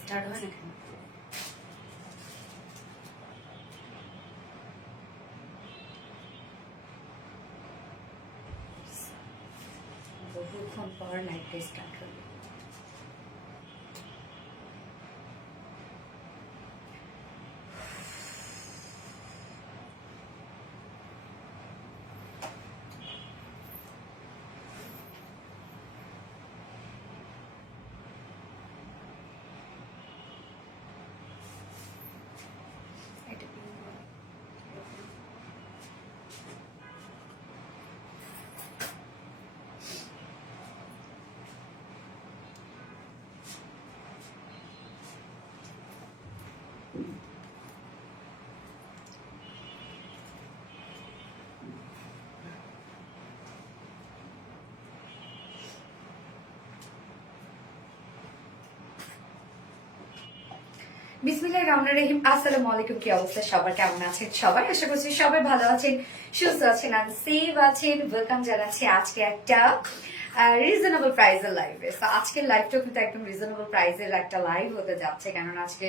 Start হয় না কেন? বহুক্ষণ পর লাইভটা স্টার্ট হলো। বিসমিল্লাহির রহমানির রহিম। আসসালামু আলাইকুম। কি অবস্থা সবার, কেমন আছেন সবাই? আশা করছি সবাই ভালো আছেন, সুস্থ আছেন আর সেফ আছেন। ওয়েলকাম জানাচ্ছি আজকে একটা রিজনেবল প্রাইসের লাইভে। তো আজকের লাইভটাও কিন্তু একদম রিজনেবল প্রাইসের একটা লাইভ হতে যাচ্ছে, কেননা আজকে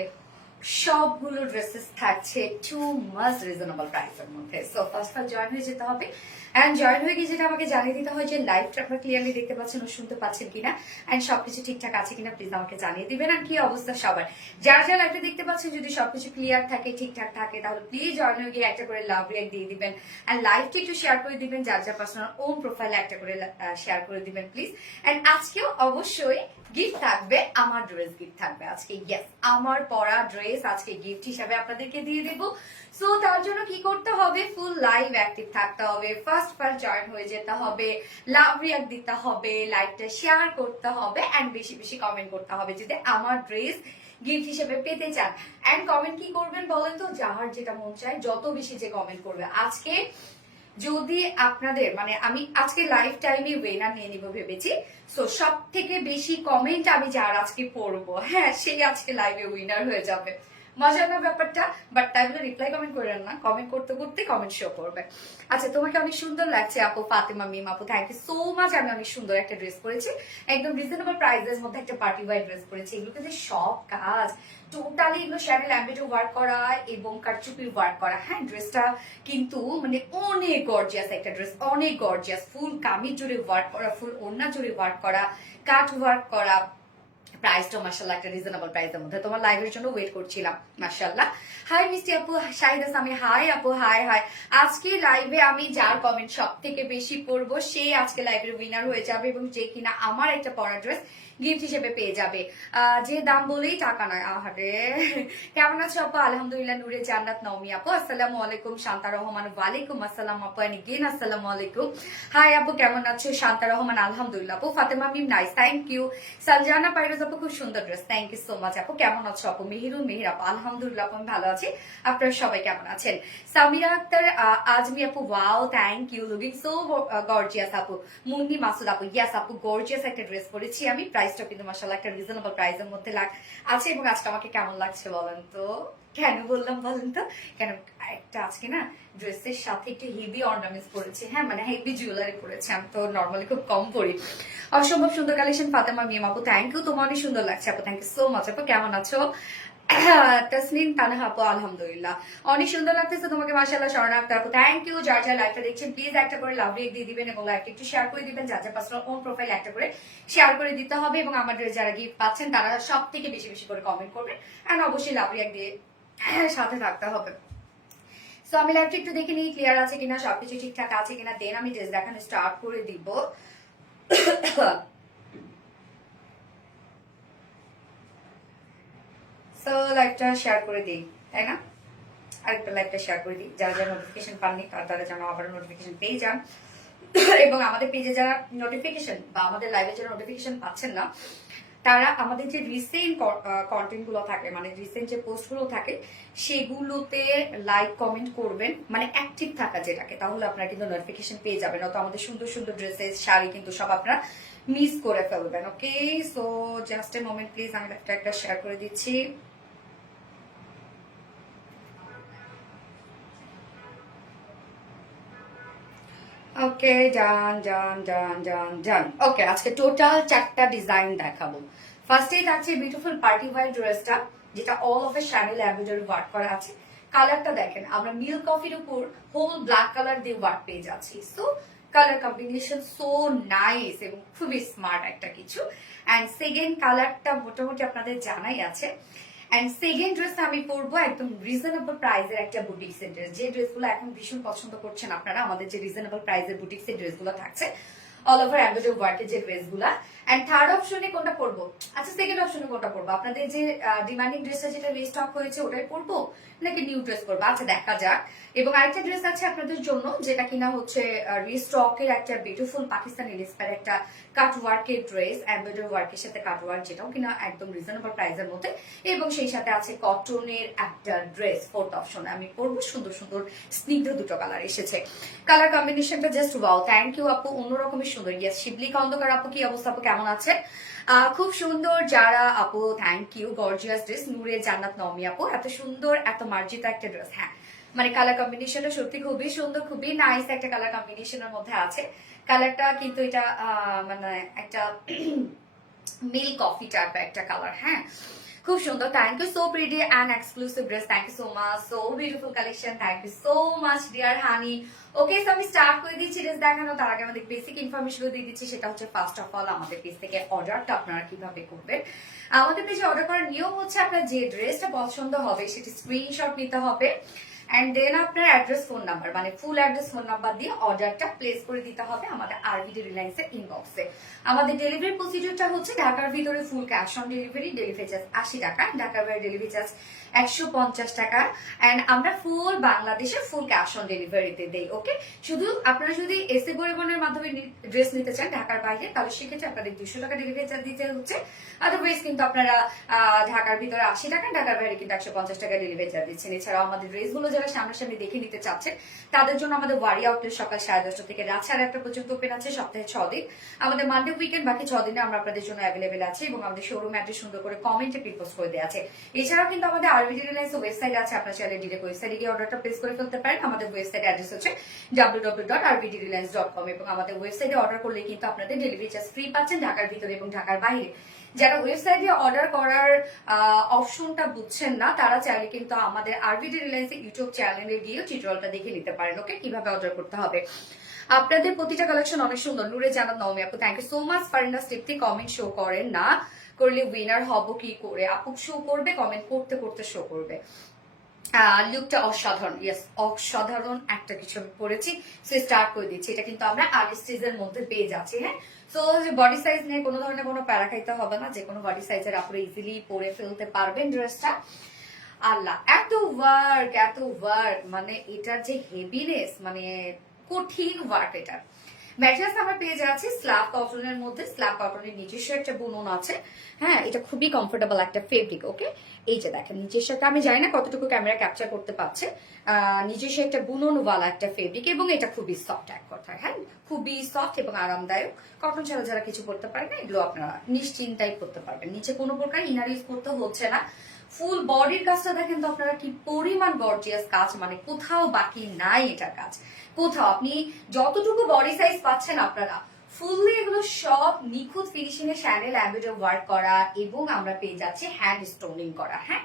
সবগুলো ড্রেসেস থাকছে টু মাচ রিজনেবল প্রাইসের মধ্যে। সো ফার্স্ট জয়েন হয়ে যেতে হবে। অ্যান্ড জয়েন হয়ে গিয়ে যেটা আমাকে জানিয়ে দিতে হয় যে লাইভটা আপনারা ক্লিয়ারলি দেখতে পাচ্ছেন ও শুনতে পাচ্ছেন কিনা, অ্যান্ড সবকিছু ঠিকঠাক আছে কিনা প্লিজ আমাকে জানিয়ে দিবেন। আর কি অবস্থা সবার, যারা যারা লাইভটা দেখতে পাচ্ছেন, যদি সবকিছু ক্লিয়ার থাকে, ঠিকঠাক থাকে, তাহলে প্লিজ জয়েন হয়ে গিয়ে একটা করে লাভ রিয়াক্ট দিয়ে দিবেন। অ্যান্ড লাইভটা একটু শেয়ার করে দিবেন, যার যার পার্সোনাল ওন প্রোফাইলে একটা করে শেয়ার করে দিবেন প্লিজ। অ্যান্ড আজকেও অবশ্যই গিফট থাকবে, আমার ড্রেস গিফট থাকবে আজকে। ইয়েস, আমার পরা ড্রেস আজকে গিফট হিসাবে আপনাদেরকে দিয়ে দেব। সো তার জন্য কি করতে হবে, ফুল লাইভ অ্যাক্টিভ থাকতে হবে, ফার্স্ট জয়েন হয়ে যেতে হবে, লাভ রিয়াক্ট দিতে হবে, লাইভটা শেয়ার করতে হবে, এন্ড বেশি বেশি কমেন্ট করতে হবে যদি আমার ড্রেস গিফট হিসেবে পেতে চান। এন্ড কমেন্ট কি করবেন বলেন তো, যার যেটা মন চায়, যত বেশি যে কমেন্ট করবে আজকে, যদি আপনাদের মানে আমি আজকে লাইভ টাইমে উইনার নিয়ে নিব ভেবেছি। সো সব থেকে বেশি কমেন্ট আমি যার আজকে পড়বো, হ্যাঁ, সেই আজকে লাইভে উইনার হয়ে যাবে। মজার না ব্যাপারটা? বাট তাই বলে রিপ্লাই কমেন্ট করেন না, কমেন্ট করতে করতে কমেন্ট শো করবে। আচ্ছা, তোমাকে অনেক সুন্দর লাগছে আপু। ফাতেমা মিম আপু, থ্যাংক ইউ সো মাচ। আমি অনেক সুন্দর একটা ড্রেস পরেছি, একদম রিজনেবল প্রাইসের মধ্যে একটা পার্টি ওয়ার ড্রেস পরেছি। এগুলোতে যে সব কাজ, টোটালি এগুলো শ্যানেল অ্যাম্বিটো ওয়ার্ক করা এবং কারচুপি ওয়ার্ক করা। হ্যাঁ, ড্রেসটা কিন্তু মানে অনেক গর্জিয়াস একটা ড্রেস, অনেক গর্জিয়াস। ফুল কামিজ জুড়ে ওয়ার্ক করা, ফুল ওড়না জুড়ে ওয়ার্ক করা, কাট ওয়ার্ক করা। প্রাইসটা মাশাআল্লাহ একটা রিজনেবল প্রাইসের মধ্যে। তোমার লাইভের জন্য ওয়েট করছিলাম মাশাআল্লাহ। হাই মিষ্টি আপু, শাহিদা সামি, হাই আপু, হাই হাই। আজকে লাইভে আমি যার কমেন্ট সব থেকে বেশি পড়বো সে আজকে লাইভের উইনার হয়ে যাবে, এবং যে কিনা আমার একটা পরা ড্রেস গিফট হিসেবে পেয়ে যাবে। যে দাম বলেই টাকা নয়। আহারে, কেমন আছো আপু? আলহামদুলিল্লাহ। নূরে জান্নাত নওমি আপু, আসসালামু আলাইকুম। শান্তা রহমান, ওয়ালাইকুম আসসালাম আপু, এন্ড এগেইন আসসালামু আলাইকুম। হাই আপু, কেমন আছো? শান্তা রহমান, আলহামদুলিল্লাহ আপু। Fatema Mim, nice, thank you. Saljana Pairoz আপু, খুব সুন্দর dress, thank you so much আপু। কেমন আছো আপু? মেহিরুন মেহির আপু, আলহামদুলিল্লাহ আপু, আমি ভালো আছি। আপনারা সবাই কেমন আছেন? সামিরা আক্তার আজমি আপু, wow, thank you, looking so gorgeous আপু। মুন্নি মাসুদ আপু, ইয়াস আপু, গর্জিয়াস একটা ড্রেস পরেছি আমি। প্রাইসটা কিন্তু মাশাআল্লাহ একটা রিজনেবল প্রাইসের মধ্যে আছে। এবং আজকে আমাকে কেমন লাগছে বলেন তো? কেন বললাম বলেন তো? কেন একটা আজকে না ড্রেসের সাথে একটু হেভি অর্নামেন্টস পরেছি। হ্যাঁ, মানে হেভি জুয়েলারি পরেছি। আমি তো নর্মালি খুব কম পরি। অসম্ভব সুন্দর কালেকশন। ফাতেমা মিম আপু, থ্যাংক ইউ, তোমার অনেক সুন্দর লাগছে আপু, থ্যাংক ইউ সো মাচ আপু। কেমন আছো? তাসনিম তানহা আপু, আলহামদুলিল্লাহ অনেক সুন্দর লাগতেছে তোমাকে মাশাআল্লাহ। স্বর্ণা আক্তার আপু, থ্যাংক ইউ। যার যার লাইভটা দেখছেন প্লিজ একটা করে লাভ রেক দিয়ে দিবেন, এবং লাইভটা একটু শেয়ার করে দিবেন। যার যার পার্সোনাল ওন প্রোফাইল একটা করে শেয়ার করে দিতে হবে, এবং আমাদের যারা গিফট পাচ্ছেন তারা সব থেকে বেশি বেশি করে কমেন্ট করবেন, এন্ড অবশ্যই লাভ রেক দিয়ে সাথে থাকতে হবে। সো আমি লাইভটা একটু দেখে নিই ক্লিয়ার আছে কিনা, সবকিছু ঠিকঠাক আছে কিনা, দেন আমি ড্রেস দেখানো স্টার্ট করে দিব। সো লাইভটা শেয়ার করে দিই, তাই না? আরেকটা লাইভটা শেয়ার করে দিই, যারা যারা নোটিফিকেশন পাননি তারা যেন আবার নোটিফিকেশন পেয়ে যান। এবং আমাদের পেজে যারা নোটিফিকেশন বা আমাদের লাইভে যারা নোটিফিকেশন পাচ্ছেন না, তারা আমাদের যে রিসেন্ট কন্টেন্ট গুলো থাকে, মানে রিসেন্ট যে পোস্ট গুলো থাকে, সেগুলোতে লাইক কমেন্ট করবেন, মানে অ্যাক্টিভ থাকা যেটাকে, তাহলে আপনারা কিন্তু নোটিফিকেশন পেয়ে যাবেন। অত আমাদের সুন্দর সুন্দর ড্রেসেস, শাড়ি কিন্তু সব আপনারা মিস করে ফেলবেন। Okay, so just a moment please, আমি একটা শেয়ার করে দিচ্ছি। ওকে, ডান ডান ডান ডান ডান। ওকে, আজকে টোটাল 4টা ডিজাইন দেখাবো। ফার্স্টেই থাকছে বিউটিফুল পার্টি ওয়্যার ড্রেসটা, যেটা all over channel embroidery work করা আছে। কালারটা দেখেন, আমরা মিল্ক কফির উপর হোল ব্ল্যাক কালার দিয়ে ওয়ার্ক পেয়ে যাচ্ছি। So colour combination so nice এবং খুবই স্মার্ট একটা কিছু। অ্যান্ড সেকেন্ড কালারটা মোটামুটি আপনাদের জানাই আছে। এন্ড সেকেন্ড ড্রেস আমি পরবো একদম রিজনেবল প্রাইসের একটা বুটিক্সের ড্রেস, যে ড্রেসগুলো এখন ভীষণ পছন্দ করছেন আপনারা। আমাদের যে রিজনেবল প্রাইসের বুটিক্সের ড্রেসগুলো থাকছে অল ওভার এমব্রয়ডারি ওয়ার্কের যে ড্রেসগুলা। এন্ড থার্ড অপশনে কোনটা পরবো? আচ্ছা, সেকেন্ড অপশনে কোনটা পরবো? আপনাদের যে ডিমান্ডিং ড্রেসটা যেটা রিস্টক হয়েছে ওটাই পরবো নাকি নিউ ড্রেস পরবো? আচ্ছা, দেখা যাক। এবং আরেকটা ড্রেস আছে আপনাদের জন্য, যেটা কিনা হচ্ছে রিস্টকের একটা বিউটিফুল পাকিস্তানি ইন্সপায়ার একটা কাট ওয়ার্কের ড্রেস, এমব্রয়ডারি ওয়ার্কের সাথে কাট ওয়ার্ক, যেটাও কিনা একদম রিজনেবল প্রাইসের মধ্যে। এবং সেই সাথে আছে কটনের একটা ড্রেস। ফোর্থ অপশনে আমি পরবো সুন্দর সুন্দর স্নিগ্ধ দুটো কালার এসেছে। কালার কম্বিনেশনটা জাস্ট ওয়াও। থ্যাংক ইউ আপু, অন্যরকমই সুন্দর। ইয়েস, শিবলি খন্দকার আপু, কি অবস্থা আপু, কেমন আছে? খুব সুন্দর যারা আপু, থ্যাংক ইউ। গর্জিয়াস ড্রেস, নূরে জান্নাত নওমি আপু, এত সুন্দর এত মার্জিত একটা ড্রেস। হ্যাঁ, মানে কালার কম্বিনেশনটা সত্যি খুবই সুন্দর, খুবই নাইস একটা কালার কম্বিনেশনের মধ্যে আছে। কালারটা কিন্তু এটা মানে একটা মিল্ক কফি টাইপের একটা কালার। হ্যাঁ, খুব সুন্দর। Thank you, so pretty and exclusive dress. Thank you so much, so beautiful collection. Thank you so much dear honey. Okay, so আমি স্টার্ট করে দিচ্ছি ড্রেস দেখানো। তার আগে আমাদের বেসিক ইনফরমেশন দিয়ে দিচ্ছি। সেটা হচ্ছে ফার্স্ট অফ অল আমাদের পেজ থেকে অর্ডারটা আপনারা কিভাবে করবেন। আমাদের পেজে অর্ডার করার নিয়ম হচ্ছে, আপনার যে ড্রেসটা পছন্দ হবে সেটি স্ক্রিনশট নিতে হবে। এন্ড দেন আপনার অ্যাড্রেস, ফোন নাম্বার, মানে ফুল অ্যাড্রেস ফোন নাম্বার দিয়ে অর্ডারটা প্লেস করে দিতে হবে আমাদের আরবিডি রিলায়েন্সের ইনবক্সে। আমাদের ডেলিভারি প্রসিডিউরটা হচ্ছে ঢাকার ভিতরে full cash on delivery, delivery charge 80 টাকা, ঢাকার বাইরে ডেলিভারি চার্জ 150 টাকা। এন্ড আমরা ফুল বাংলাদেশে ফুল ক্যাশ অন ডেলিভারিতে দেই। ওকে, শুধু আপনারা যদি এসএ পরিবহনের মাধ্যমে ড্রেস নিতে চান ঢাকার বাইরে, তাহলে সেক্ষেত্রে আপনাদের 200 টাকা ডেলিভারি চার্জ দিতে হচ্ছে। আদারওয়াইজ কিন্তু আপনারা ঢাকার ভিতরে 80 টাকা, ঢাকার বাইরে কিন্তু 150 টাকা ডেলিভারি চার্জ দিচ্ছেন। এছাড়াও আমাদের ড্রেসগুলো যারা সামনাসামনি দেখে নিতে চাচ্ছেন তাদের জন্য আমাদের ওয়ারি আউটলেট সকাল 10:30 থেকে রাত 1:30 পর্যন্ত ওপেন আছে, সপ্তাহে 6 দিন। আমাদের মানডে উইকেন্ড বাকি 6 দিনে আমরা আপনাদের জন্য অ্যাভেলেবেল আছে, এবং আমাদের শোরুম অ্যাড্রেস সুন্দর করে কমেন্টে পিন পোস্ট করে দেওয়া আছে। এছাড়াও কিন্তু আমাদের আরবিডি রিলায়েন্স ওয়েবসাইট আছে, আপনারা চাইলে ডিরেক্ট ওয়েবসাইটে গিয়ে অর্ডারটা প্লেস করে ফেলতে পারেন। আমাদের ওয়েবসাইট অ্যাড্রেস হচ্ছে www.rbdreliance.com, এবং আমাদের ওয়েবসাইটে অর্ডার করলে কিন্তু আপনাদের ডেলিভারি চার্জ ফ্রি পাচ্ছেন ঢাকার ভিতরে এবং ঢাকার বাইরে। যারা ওয়েবসাইটে অর্ডার করার অপশনটা বুঝছেন না, তারা চাইলে কিন্তু আমাদের আরবিডি রিলায়েন্স ইউটিউব চ্যানেলে গিয়ে টিউটোরিয়ালটা দেখে নিতে পারেন। ওকে, কিভাবে অর্ডার করতে হবে। আপনাদের প্রতিটা কালেকশন অনেক সুন্দর। নূরে জানাত নওমি আপু, থ্যাংক ইউ সো মাচ। ফারিনা স্টিপটি কমেন্ট শো করেন না, করলে উইনার হব কি করে? আপু শো করবে, কমেন্ট করতে করতে শো করবে। লুকটা অসাধারণ, ইয়েস অসাধারণ একটা কিছু আমি পরেছি। সো স্টার্ট করে দিচ্ছি। এটা কিন্তু আমরা আর্টিস্টের মধ্যে পেয়ে যাচ্ছি। হ্যাঁ, সো বডি সাইজ নিয়ে কোনো ধরনের কোনো প্যারা খাইতে হবে না, যে কোনো বডি সাইজের আপনারা ইজিলি পরে ফেলতে পারবেন ড্রেসটা। আল্লাহ, এত ওয়ার্ক এত ওয়ার্ক, মানে এটার যে হেভিনেস, মানে কঠিন ওয়ার্ক এটা। ম্যাটেরিয়ালস আমরা পেয়ে যাচ্ছি স্ল্যাব কটনের মধ্যে। স্ল্যাব কটনের নিজস্ব একটা বুনন আছে। হ্যাঁ, এটা খুবই কমফোর্টেবল একটা ফেব্রিক। ওকে, এই যে দেখেন নিজস্ব একটা, আমি জানি না কতটুকু ক্যামেরা ক্যাপচার করতে পারছে, নিজস্ব একটা বুননওয়ালা একটা ফেব্রিক, এবং এটা খুবই সফট এক কথায়। হ্যাঁ, খুবই সফট এবং আরামদায়ক। কটন ছাড়া যারা কিছু করতে পারে না, এগুলো আপনারা নিশ্চিন্তায় করতে পারবেন। নিচে কোনো প্রকার ইনার ইউজ করতে হচ্ছে না। ফুল বডির কাজটা দেখেন তো আপনারা, কি পরিমাণ গর্জিয়াস কাজ, মানে কোথাও বাকি নাই এটা কাজ কোথাও। আপনি যতটুকু বডি সাইজ পাচ্ছেন আপনারা ফুললি এগুলো সব নিখুঁত ফিনিশিং এ শ্যানেল এমব্রয়ডারি ওয়ার্ক করা, এবং আমরা পেয়ে যাচ্ছি হ্যান্ড স্টোনিং করা। হ্যাঁ,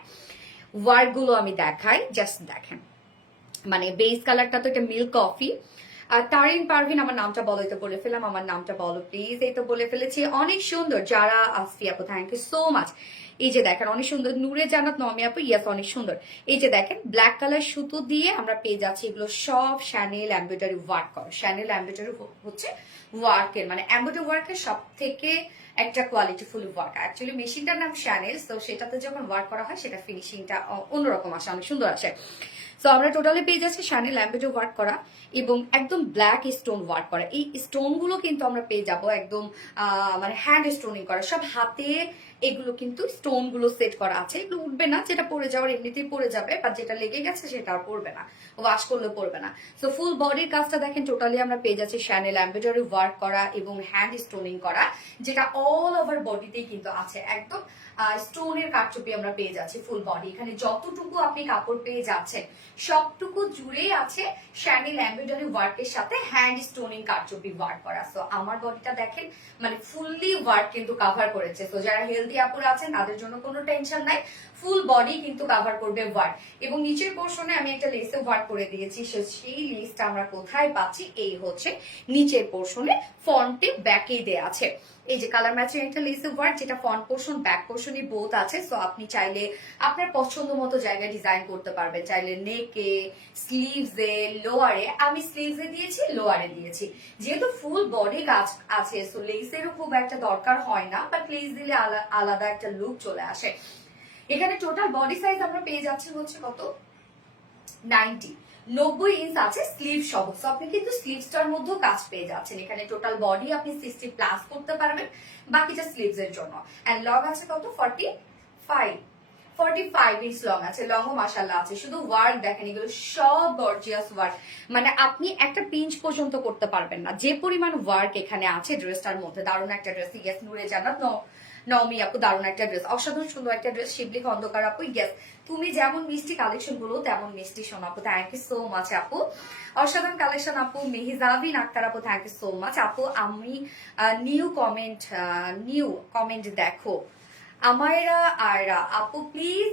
ওয়ার্ক গুলো আমি দেখাই, জাস্ট দেখেন। মানে বেস কালারটা তো এটা মিল্ক কফি। আর তারিন পারভিন, আমার নামটা বলো, তো বলে ফেলাম, আমার নামটা বলো প্লিজ। এই তো বলে ফেলেছি, অনেক সুন্দর। যারা আসফি আপু, থ্যাংক ইউ সো মাচ। এই যে দেখেন অনেক সুন্দর। নূরে জান্নাত নওমি আপু, ইয়াস অনেক সুন্দর। এই যে দেখেন ব্ল্যাক কালার সুতো দিয়ে আমরা পেয়ে যাচ্ছি, এগুলো সব শ্যানেল এমব্রয়ডারি ওয়ার্ক করা। শ্যানেল এমব্রয়ডারি হচ্ছে ওয়ার্কের, মানে এমব্রয়ডারি ওয়ার্কের সব থেকে একটা কোয়ালিটিফুল ওয়ার্ক। অ্যাকচুয়ালি মেশিনটার নাম শ্যানেল, তো সেটাতে যখন ওয়ার্ক করা হয় সেটা ফিনিশিংটা অন্যরকম আসে, অনেক সুন্দর আসে। সো আমরা টোটালি পেয়ে যাচ্ছি শ্যানেল এমব্রয়ডারি ওয়ার্ক করা এবং একদম ব্ল্যাক স্টোন ওয়ার্ক করা। এই স্টোন গুলো কিন্তু আমরা পেয়ে যাবো একদম মানে হ্যান্ড স্টোনিং করা, সব হাতে এগুলো কিন্তু স্টোন গুলো সেট করা আছে, এগুলো উঠবে না, যেটা পরে যাওয়ার এমনিতেই পরে যাবে, বা যেটা লেগে গেছে সেটা আর পড়বে না, ওয়াশ করলে পড়বে না। সো ফুল বডির কাজটা দেখেন টোটালি আমরা পেয়ে যাচ্ছি শ্যানেল এমব্রয়ডারি ওয়ার্ক করা এবং হ্যান্ড স্টোনিং করা, যেটা অল ওভার বডিতেই কিন্তু আছে। একদম স্টোনের কারচুপি আমরা পেয়ে যাচ্ছি ফুল বডি, এখানে যতটুকু আপনি কাপড় পেয়ে যাচ্ছেন সবটুকু জুড়েই আছে শ্যানেল এমব্রয়ডারি ওয়ার্কের সাথে হ্যান্ড স্টোনিং কারচুপি ওয়ার্ক করা। সো আমার বডিটা দেখেন মানে ফুললি ওয়ার্ক কিন্তু কাভার করেছে। তো যারা হেলদি আপুরা আছেন তাদের জন্য কোনো টেনশন নাই, ফুল বডি কিন্তু কাভার করবে ওয়ার্ক। এবং নিচের পোর্শনে আমি একটা লেসে ওয়ার্ক করে দিয়েছি, সেই লেসটা আমরা কোথায় পাচ্ছি, এই হচ্ছে নিচের পোর্শনে ফ্রন্টে ব্যাকে দেয়া আছে। এই যে কালার ম্যাচিং একটা লেসে ওয়ার্ক, যেটা ফ্রন্ট পোর্শন ব্যাক পোর্শনই বোথ আছে। সো আপনি চাইলে আপনার পছন্দ মতো জায়গায় ডিজাইন করতে পারবেন, চাইলে নেকে, স্লিভসে, লোয়ারে। আমি স্লিভসে দিয়েছি, লোয়ারে দিয়েছি, যেহেতু ফুল বডি কাজ আছে সো লেসেরও খুব একটা দরকার হয় না, বাট লেস দিলে আলাদা একটা লুক চলে আসে। এখানে টোটাল বডি সাইজ আমরা পেয়ে যাচ্ছি হচ্ছে কত, 90 ইঞ্চ আছে স্লিভ সহ। সো আপনি কিন্তু স্লিভসটার মধ্যেও কাজ পেয়ে যাচ্ছেন। এখানে টোটাল বডি আপনি 60 প্লাস করতে পারবেন, বাকিটা স্লিভস এর জন্য। এন্ড লং আছে কত, 45 ইঞ্চ লং আছে, লংও মাশাআল্লাহ আছে। শুধু ওয়ার্ক দেখেন, এগুলো সব গর্জিয়াস ওয়ার্ক, মানে আপনি একটা পিঞ্চ পর্যন্ত করতে পারবেন না, যে পরিমাণ ওয়ার্ক এখানে আছে ড্রেসটার মধ্যে। দারুণ একটা ড্রেস, ইয়েস নূরে জান্নাত নওমি আপু, দারুণ একটা ড্রেস, অসাধারণ সুন্দর একটা ড্রেস। শিবলি খন্দকার আপু, ইয়েস তুমি যেমন মিষ্টি কালেকশন গুলো তেমন মিষ্টি শোনো আপু, থ্যাংক ইউ সো মাচ আপু, অসাধারণ কালেকশন আপু। মেহিজাবিন আক্তার আপু, থ্যাংক ইউ সো মাচ আপু। আমি নিউ কমেন্ট দেখো আমায়রা আয়রা আপু, প্লিজ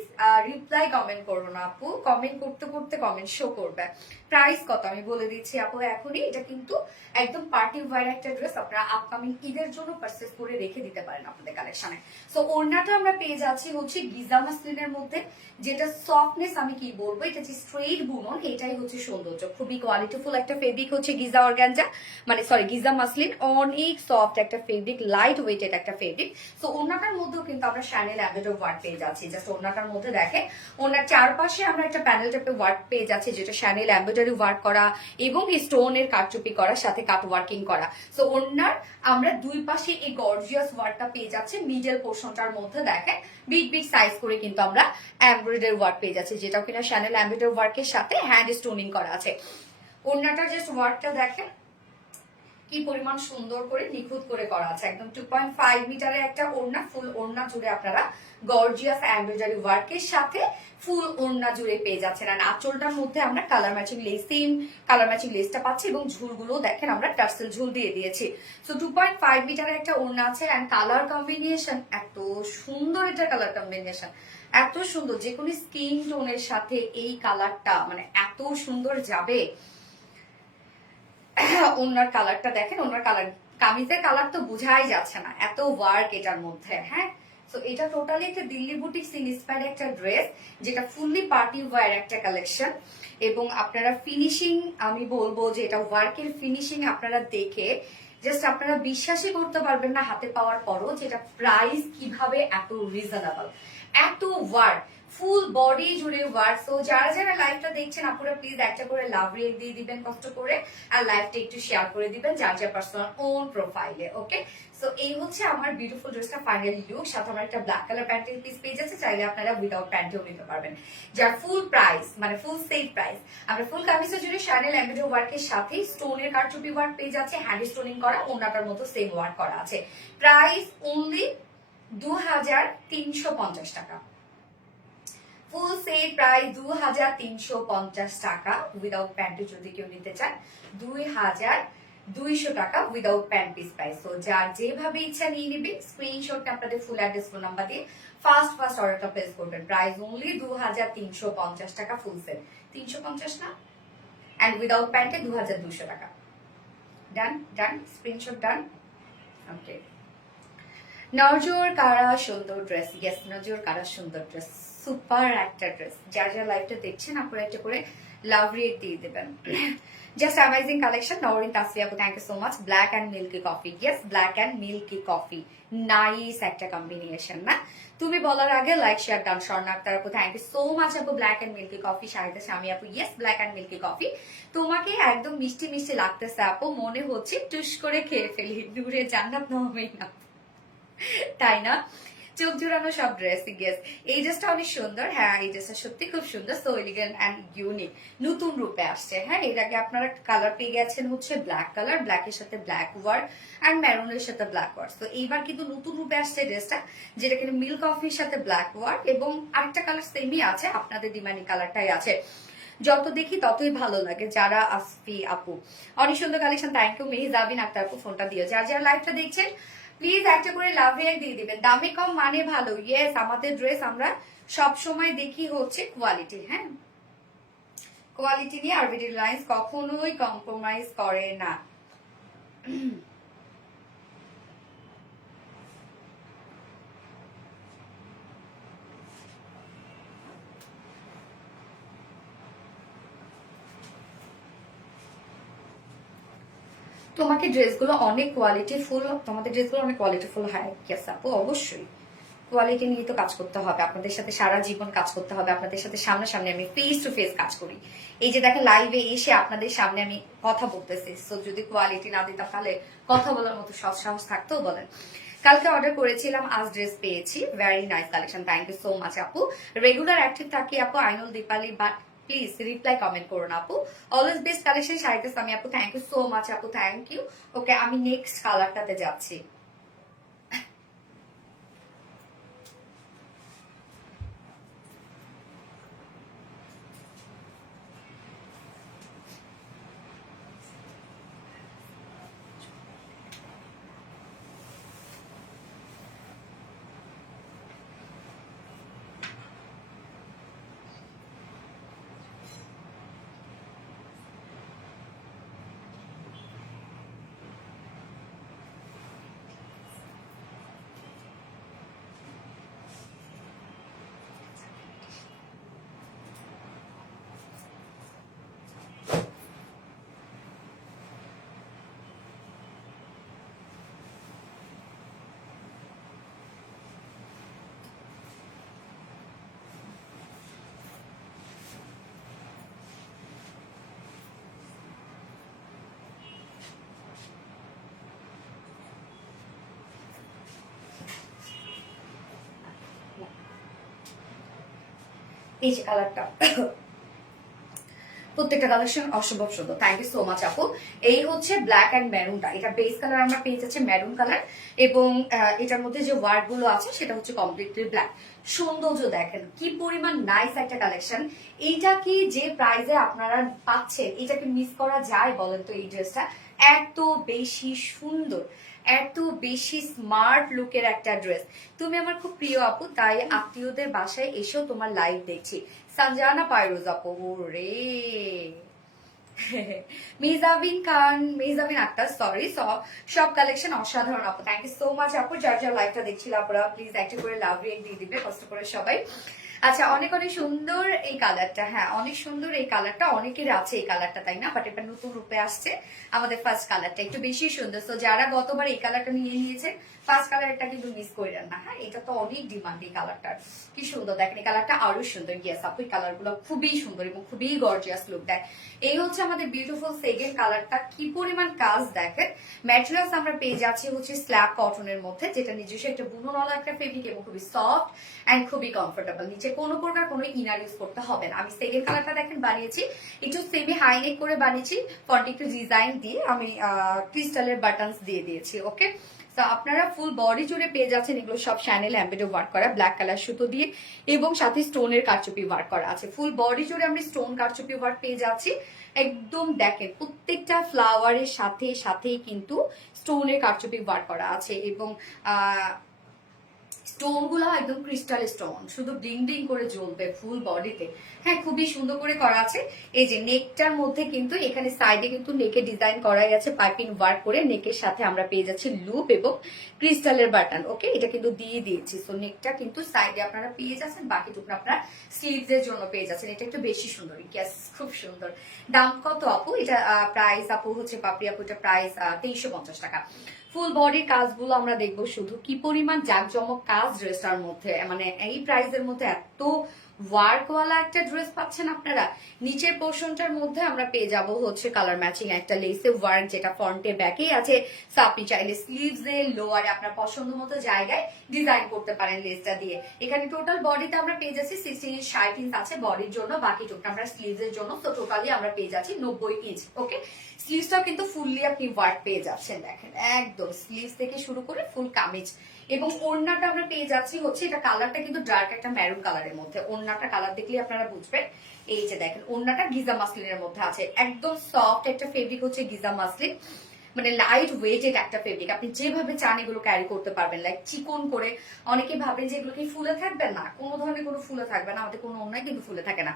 রিপ্লাই কমেন্ট করো না আপু, কমেন্ট করতে করতে কমেন্ট শো করবে। প্রাইস কত আমি বলে দিচ্ছি আপু এখনই, এটা কিন্তু একদম পার্টি ওয়্যার একটা ড্রেস, আপনারা আপকামিং ঈদের জন্য পারচেজ করে রেখে দিতে পারেন আপনাদের কালেকশনে। সো ওড়নাটা আমরা পেয়ে যাচ্ছি হচ্ছে গিজা মাসলিনের মধ্যে, যেটা সফটনেস আমি কি বলবো, এটা যে স্ট্রেট বুনন, এটাই হচ্ছে সৌন্দর্য। খুবই কোয়ালিটিফুল একটা ফেব্রিক হচ্ছে গিজা অর্গানজা, মানে সরি গিজা মাসলিন, অনেক সফট একটা ফেব্রিক, লাইট ওয়েটেড একটা ফেব্রিক। সো ওড়নাটার মধ্যেও কিন্তু আমরা শ্যানেল এমব্রয়ডারি ওয়ার্ক পেয়ে যাচ্ছি। জাস্ট ওড়নাটার মধ্যে দেখেন, ওড়নার চারপাশে আমরা একটা প্যানেল টাইপের ওয়ার্ক পেয়ে যাচ্ছি, যেটা শ্যানেল এমব্রয়ডারি ওয়ার্ক করা এবং স্টোনের কারচুপি করা, সাথে কাট ওয়ার্কিং করা। সো ওড়নার আমরা দুই পাশে এই গর্জিয়াস ওয়ার্কটা পেয়ে যাচ্ছে। মিডল পোর্শনটার মধ্যে দেখেন বিগ সাইজ করে কিন্তু আমরা এমব্রয়ডারি ওয়ার্ক পেয়ে যাচ্ছি, যেটা কিনা শ্যানেল এমব্রয়ডারি ওয়ার্কের সাথে হ্যান্ড স্টোনিং করা আছে। ওড়নাটার জাস্ট ওয়ার্কটা দেখেন কি পরিমাণ সুন্দর করে নিখুঁত করে করা আছে। একদম 2.5 মিটারের একটা ওড়না, ফুল ওড়না জুড়ে আপনারা গর্জিয়াস এমব্রয়ডারি ওয়ার্কের সাথে ফুল ওড়না জুড়ে পেয়ে যাচ্ছেন। আর আঁচলটার মধ্যে আমরা কালার ম্যাচিং লেসটা পাচ্ছি, এবং ঝুলগুলো দেখেন আমরা টার্সেল ঝুল দিয়ে দিয়েছি। সো 2.5 মিটারের একটা ওড়না আছে। অ্যান্ড কালার কম্বিনেশন এত সুন্দর, এটা কালার কম্বিনেশন এত সুন্দর, যে কোনো স্কিন টোনের সাথে এই কালারটা মানে এত সুন্দর যাবে। ওনার কালারটা দেখেন, ওনার কালার, কামিজের কালার তো বোঝাই যাচ্ছে না, এত ওয়ার্ক এটার মধ্যে। হ্যাঁ, সো এটা টোটালি একটা দিল্লি বুটিক্স ইন্সপায়ার্ড একটা ড্রেস, যেটা ফুললি পার্টি ওয়্যার একটা কালেকশন। এবং আপনারা ফিনিশিং, আমি বলবো যে এটা ওয়ার্কের ফিনিশিং আপনারা দেখে জাস্ট আপনারা বিশ্বাসই করতে পারবেন না হাতে পাওয়ার পরও, যেটা প্রাইস কিভাবে এত রিজনেবল, এত ওয়ার্ক, ফুল বডি জুড়ে ওয়ার্ক। সো যারা যারা লাইভটা দেখছেন আপনারা প্লিজ একটা করে লাভ রিয়েক্ট দিয়ে দিবেন কষ্ট করে, আর লাইভটা একটু শেয়ার করে দিবেন যার যার পার্সোনাল ওন প্রোফাইলে। ওকে, সো এই হচ্ছে আমার বিউটিফুল ড্রেসটা ফাইনাল লুক। সাথে আমার একটা ব্ল্যাক কালার প্যান্টের পিস পেয়ে যাচ্ছে, চাইলে আপনারা উইদাউট প্যান্টেও নিতে পারবেন, যার ফুল প্রাইস মানে ফুল সেট প্রাইস। আমরা ফুল কামিজে জুড়ে শ্যানেল এমব্রয়ডারি ওয়ার্কের সাথে স্টোনের কারচুপি ওয়ার্ক পেয়ে যাচ্ছে, হ্যান্ড স্টোনিং করা, ওনাটার মতো সেম ওয়ার্ক করা আছে। প্রাইস অনলি 2350 টাকা। ফুল সেট প্রাইস 2350 টাকা, উইদাউট প্যান্টে যদি কেউ নিতে চান 2200 টাকা উইদাউট প্যান্ট পিস প্রাইস। তো যার যেভাবে ইচ্ছা নিয়ে নেবেন, স্ক্রিনশট আপনাদের ফুল অ্যাড্রেস ফোন নাম্বার দিয়ে ফার্স্ট অর্ডারটা প্লেস করবেন। প্রাইস অনলি 2350 টাকা ফুল সেট, 350 না, এন্ড উইদাউট প্যান্টে 2200 টাকা। ডান, স্ক্রিনশট ডান। ওকে, নজর কারা সুন্দর ড্রেস, ইয়েস নজর কারা সুন্দর ড্রেস, সুপার একটা ড্রেস। যার যার লাইভটা দেখছেন আপনারা একটা করে লাভ রিয়েক্ট দিয়ে দেবেন। Just amazing collection. Nowrin Tasfia আপু, thank you so much. Black and milky coffee, yes black and milky coffee, nice একটা কম্বিনেশন না? তুমি বলার আগে like share done. Swarna Akter আপু, থ্যাংক ইউ সো মাচ আপু। Black and milky coffee, Shahida Swami আপু, yes black and milky coffee. তোমাকে একদম মিষ্টি মিষ্টি লাগতেছে আপু, মনে হচ্ছে টুস করে খেয়ে ফেলি। দূরে জান্নাত নহমেই না, তাই না? চোখ জুড়ানো সব ড্রেস, গেস। এই ড্রেসটা অনেক সুন্দর, হ্যাঁ এই ড্রেসটা সত্যি খুব সুন্দর, সো এলিগেন্ট অ্যান্ড ইউনিক, নতুন রূপে আসছে। হ্যাঁ এর আগে আপনারা কালার পেয়ে গেছেন হচ্ছে ব্ল্যাক কালার, ব্ল্যাকের সাথে ব্ল্যাক ওয়ার্ক অ্যান্ড ম্যারুনের সাথে ব্ল্যাক ওয়ার্ক। তো এইবার কিন্তু নতুন রূপে আসছে ড্রেসটা, যেটা কিন্তু মিল্ক কফির সাথে ব্ল্যাক ওয়ার্ক এবং আরেকটা কালার সেমই আছে, আপনাদের ডিমান্ডিং কালারটাই আছে। যত দেখি ততই ভালো লাগে। যারা আসফি আপু অনেক সুন্দর কালেকশন, থ্যাংক ইউ। মেহিজাবিন আক্তার আপু ফোনটা দিও। যারা যারা লাইভটা দেখছেন প্লিজ একটা করে লাভ রিয়াক দিয়ে দিবেন। দামে কম মানে ভালো, ইয়েস আমাদের ড্রেস আমরা সব সময় দেখি হচ্ছে কোয়ালিটি, হ্যাঁ কোয়ালিটি নিয়ে আরবিডি লাইন্স কখনোই কম্প্রোমাইজ করে না। তোমাকে ড্রেসগুলো অনেক কোয়ালিটিফুল, তোমাদের ড্রেসগুলো অনেক কোয়ালিটিফুল, হ্যাঁ ইয়েস আপু অবশ্যই কোয়ালিটি নিয়ে তো কাজ করতে হবে, আপনাদের সাথে সারা জীবন কাজ করতে হবে, আপনাদের সাথে সামনাসামনি আমি ফেস টু ফেস কাজ করি। এই যে দেখেন লাইভে এসে আপনাদের সামনে আমি কথা বলতেছি, সো যদি কোয়ালিটি না দিতাম তাহলে কথা বলার মতো সৎ সাহস থাকতেও বলেন। কালকে অর্ডার করেছিলাম, আজ ড্রেস পেয়েছি, very nice collection, thank you so much আপু। রেগুলার অ্যাক্টিভ থাকি আপু Ainul Dipali, but please reply comment করুন আপু। Always best collection Sharika Sami আপু, থ্যাংক ইউ সো মাচ আপু, থ্যাংক ইউ। ওকে আমি নেক্সট কালারটাতে যাচ্ছি। এই যে কালারটা, প্রত্যেকটা কালেকশন অসম্ভব সুন্দর, থ্যাংক ইউ সো মাচ আপু। এই হচ্ছে ব্ল্যাক অ্যান্ড মেরুনটা, এটা বেস কালার আমরা পেয়ে যাচ্ছে মেরুন কালার, এবং এটার মধ্যে যে ওয়ার্ড গুলো আছে সেটা হচ্ছে কমপ্লিটলি ব্ল্যাক। সৌন্দর্য দেখেন কি পরিমাণ নাইস একটা কালেকশন। এইটা কি যে প্রাইসে আপনারা পাচ্ছেন, এটা কি মিস করা যায় বলেন তো? এই ড্রেসটা এত বেশি সুন্দর, এত বেশি স্মার্ট লুকের একটা ড্রেস। তুমি আমার খুব প্রিয় আপু, তাই আত্মীয়দের বাসায় এসেও তোমার লাইভ দেখছি। সঞ্জানা পাইরোজ আপু রে, মিজাবিন খান, মিজাবিন আক্তার, সরি, সব কালেকশন অসাধারণ আপু, থ্যাংক ইউ সো মাচ আপু। যার যার লাইভটা দেখছিল আপনারা প্লিজ একটা করে লাভ রিয়েক্ট দিয়ে দিবে কষ্ট করে সবাই। আচ্ছা অনেক অনেক সুন্দর এই কালারটা, হ্যাঁ অনেক সুন্দর এই কালারটা, অনেকের আছে এই কালারটা তাই না, বাট এটা নতুন রূপে আসছে। আমাদের ফার্স্ট কালারটা একটু বেশি সুন্দর, তো যারা গতবার এই কালারটা নিয়ে নিয়েছে ফার্স্ট কালারটা কিন্তু মিস করেন না, হ্যাঁ এটা তো অনেক ডিমান্ড এই কালারটার। কি সুন্দর দেখেন, এই কালারটা আরো সুন্দর, ইয়েস আপু এই কালার গুলো খুবই সুন্দর এবং খুবই গর্জিয়াস লুক দেয়। এই হচ্ছে আমাদের বিউটিফুল সেকেন্ড কালারটা, কি পরিমাণ কাজ দেখেন। ম্যাটেরিয়ালস আমরা পেয়ে যাচ্ছি হচ্ছে স্ল্যাব কটনের মধ্যে, যেটা নিজস্ব একটা বুননওয়ালা একটা ফেব্রিক এবং খুবই সফট অ্যান্ড খুবই কমফোর্টেবল, নিচে কোনো প্রকার কোনো ইনার ইউজ করতে হবে না। আমি সেকেন্ড কালারটা দেখেন বানিয়েছি একটু সেমি হাই নেক করে বানিয়েছি, ফন্টে একটু ডিজাইন দিয়ে আমি ক্রিস্টালের বাটনস দিয়ে দিয়েছি। ওকে তো আপনারা ফুল বডি জুড়ে পেয়ে যাচ্ছেন এগুলো সব শ্যানেল এমব্রয়ডারি ওয়ার্ক করা ব্ল্যাক কালার সুতো দিয়ে, এবং সাথে স্টোনের কারচুপি ওয়ার্ক করা আছে। ফুল বডি জুড়ে আমরা স্টোন কারচুপি ওয়ার্ক পেয়ে যাচ্ছি। একদম দেখেন প্রত্যেকটা ফ্লাওয়ারের সাথে সাথেই কিন্তু স্টোনের কারচুপি ওয়ার্ক করা আছে, এবং স্টোন গুলো একদম ক্রিস্টাল স্টোন, শুধু ব্লিং ব্লিং করে জ্বলবে ফুল বডিতে। হ্যাঁ খুবই সুন্দর করে করা আছে। এই যে নেকটার মধ্যে কিন্তু এখানে সাইডে কিন্তু নেকে ডিজাইন করাই আছে পাইপিং ওয়ার্ক করে, নেকের সাথে আমরা পেয়ে যাচ্ছি লুপ এবং ক্রিস্টালের বাটন। ওকে এটা কিন্তু দিয়ে দিয়েছি, সো নেকটা কিন্তু সাইডে আপনারা পেয়ে যাচ্ছেন, বাকিটুকু আপনারা স্লিভস এর জন্য পেয়ে যাচ্ছেন। এটা একটু বেশি সুন্দর, গ্যাস খুব সুন্দর। দাম কত আপু? এটা প্রাইস আপু হচ্ছে পাপড়ি আপু, এটা প্রাইস 2350 টাকা। ফুল বডির কাজগুলো আমরা দেখবো শুধু কি পরিমাণ জাঁকজমক কাজ ড্রেসটার মধ্যে, মানে এই প্রাইসের মধ্যে এত ওয়ার্কওয়ালা একটা ড্রেস পাচ্ছেন আপনারা। নিচের পোর্শনটার মধ্যে আমরা পেয়ে যাব হচ্ছে কালার ম্যাচিং একটা লেসে ওয়ার্ক, যেটা ফ্রন্টে ব্যাকেই আছে। সো আপনি চাইলে স্লিভস এ লোয়ারে আপনার পছন্দ মতো জায়গায় ডিজাইন করতে পারেন লেসটা দিয়ে। এখানে টোটাল বডিতে আমরা পেয়ে যাচ্ছি 60 ইঞ্চ আছে বডির জন্য, বাকি টুকটা আমরা স্লিভস এর জন্য। তো টোটালি আমরা পেয়ে যাচ্ছি 90 ইঞ্চ। ওকে, স্লিভসটাও কিন্তু ফুললি আপনি ওয়ার্ক পেয়ে যাচ্ছেন, দেখেন একদম স্লিভস থেকে শুরু করে ফুল কামিজ। এবং ওড়নাটা আমরা পেয়ে যাচ্ছি হচ্ছে, এটা কালারটা কিন্তু ডার্ক একটা ম্যারুন কালারের মধ্যে। ওড়নাটা কালার দেখলে আপনারা বুঝবেন। এই যে দেখেন ওড়নাটা গিজা মাসলিনের মধ্যে আছে, একদম সফট একটা ফেব্রিক হচ্ছে গিজা মাসলিন, মানে লাইট ওয়েটেড একটা ফেব্রিক। আপনি যেভাবে চান এগুলো ক্যারি করতে পারবেন, লাইক চিকন করে। অনেকে ভাবেন যে এগুলো কি ফুলে থাকবে, না কোনো ধরনের কোনো ফুলে থাকবে না, আমাদের কোনো অন্যায় কিন্তু ফুলে থাকে না।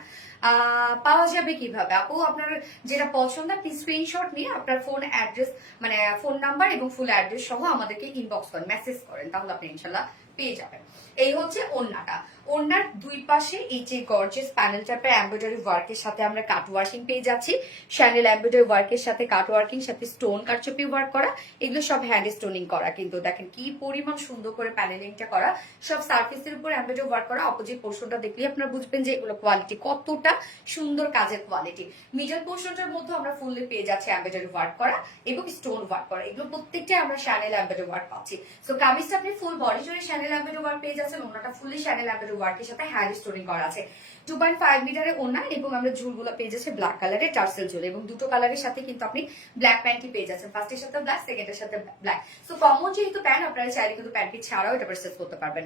পাওয়া যাবে কিভাবে আপু? আপনার যেটা পছন্দ আপনি স্ক্রিনশট নিয়ে আপনার ফোন অ্যাড্রেস, মানে ফোন নাম্বার এবং ফুল অ্যাড্রেস সহ আমাদেরকে ইনবক্স করেন, মেসেজ করেন, তাহলে আপনি ইনশাল্লাহ পেয়ে যাবেন। এই হচ্ছে ওড়নাটা। ওড়নার দুই পাশে এই যে গর্জিয়াস প্যানেল টাইপের এমব্রয়ডারি ওয়ার্কের সাথে আমরা কাট ওয়ার্কিং পেয়ে যাচ্ছি। শ্যানেল এমব্রয়ডারি ওয়ার্কের সাথে কাট ওয়ার্কিং, সাথে স্টোন কারচুপি ওয়ার্ক করা, এগুলো সব হ্যান্ড স্টোনিং করা। কিন্তু দেখেন কি পরিমাণ সুন্দর করে প্যানেলিংটা করা, সব সার্ফেসের উপর এমব্রয়ডারি ওয়ার্ক করা। অপোজিট পোর্শনটা দেখলে আপনারা বুঝবেন যে এগুলো কোয়ালিটি কতটা সুন্দর, কাজের কোয়ালিটি। মিডল পোর্শনটার মধ্যে আমরা ফুললি পেয়ে যাচ্ছি এমব্রয়ডারি ওয়ার্ক করা এবং স্টোন ওয়ার্ক করা, এগুলো প্রত্যেকটা আমরা শ্যানেল এমব্রয়ডারি ওয়ার্ক পাচ্ছি। সো কামিজটা আপনি ফুল বডি জুড়ে শ্যানেল এমব্রয়ডারি ওয়ার্ক পেয়ে যাচ্ছেন, ওনাটা ফুললি শ্যানেল এমব্রয়ডারি ওয়ার্কের সাথে হ্যান্ড স্টোনিং করা আছে। 2.5 মিটারের ওড়না এবং আমরা ঝুলগুলো পেয়ে যাচ্ছি ব্ল্যাক কালারের টার্সেল ঝুল, এবং দুটো কালারের সাথে কিন্তু আপনি ব্ল্যাক প্যান্টই পেয়ে যাচ্ছেন, ফার্স্টের সাথে ব্ল্যাক, সেকেন্ডের সাথে ব্ল্যাক। সো কমন যেহেতু প্যান্ট, আপনারা চাইলে কিন্তু প্যান্টটি ছাড়াও এটা পারচেজ করতে পারবেন।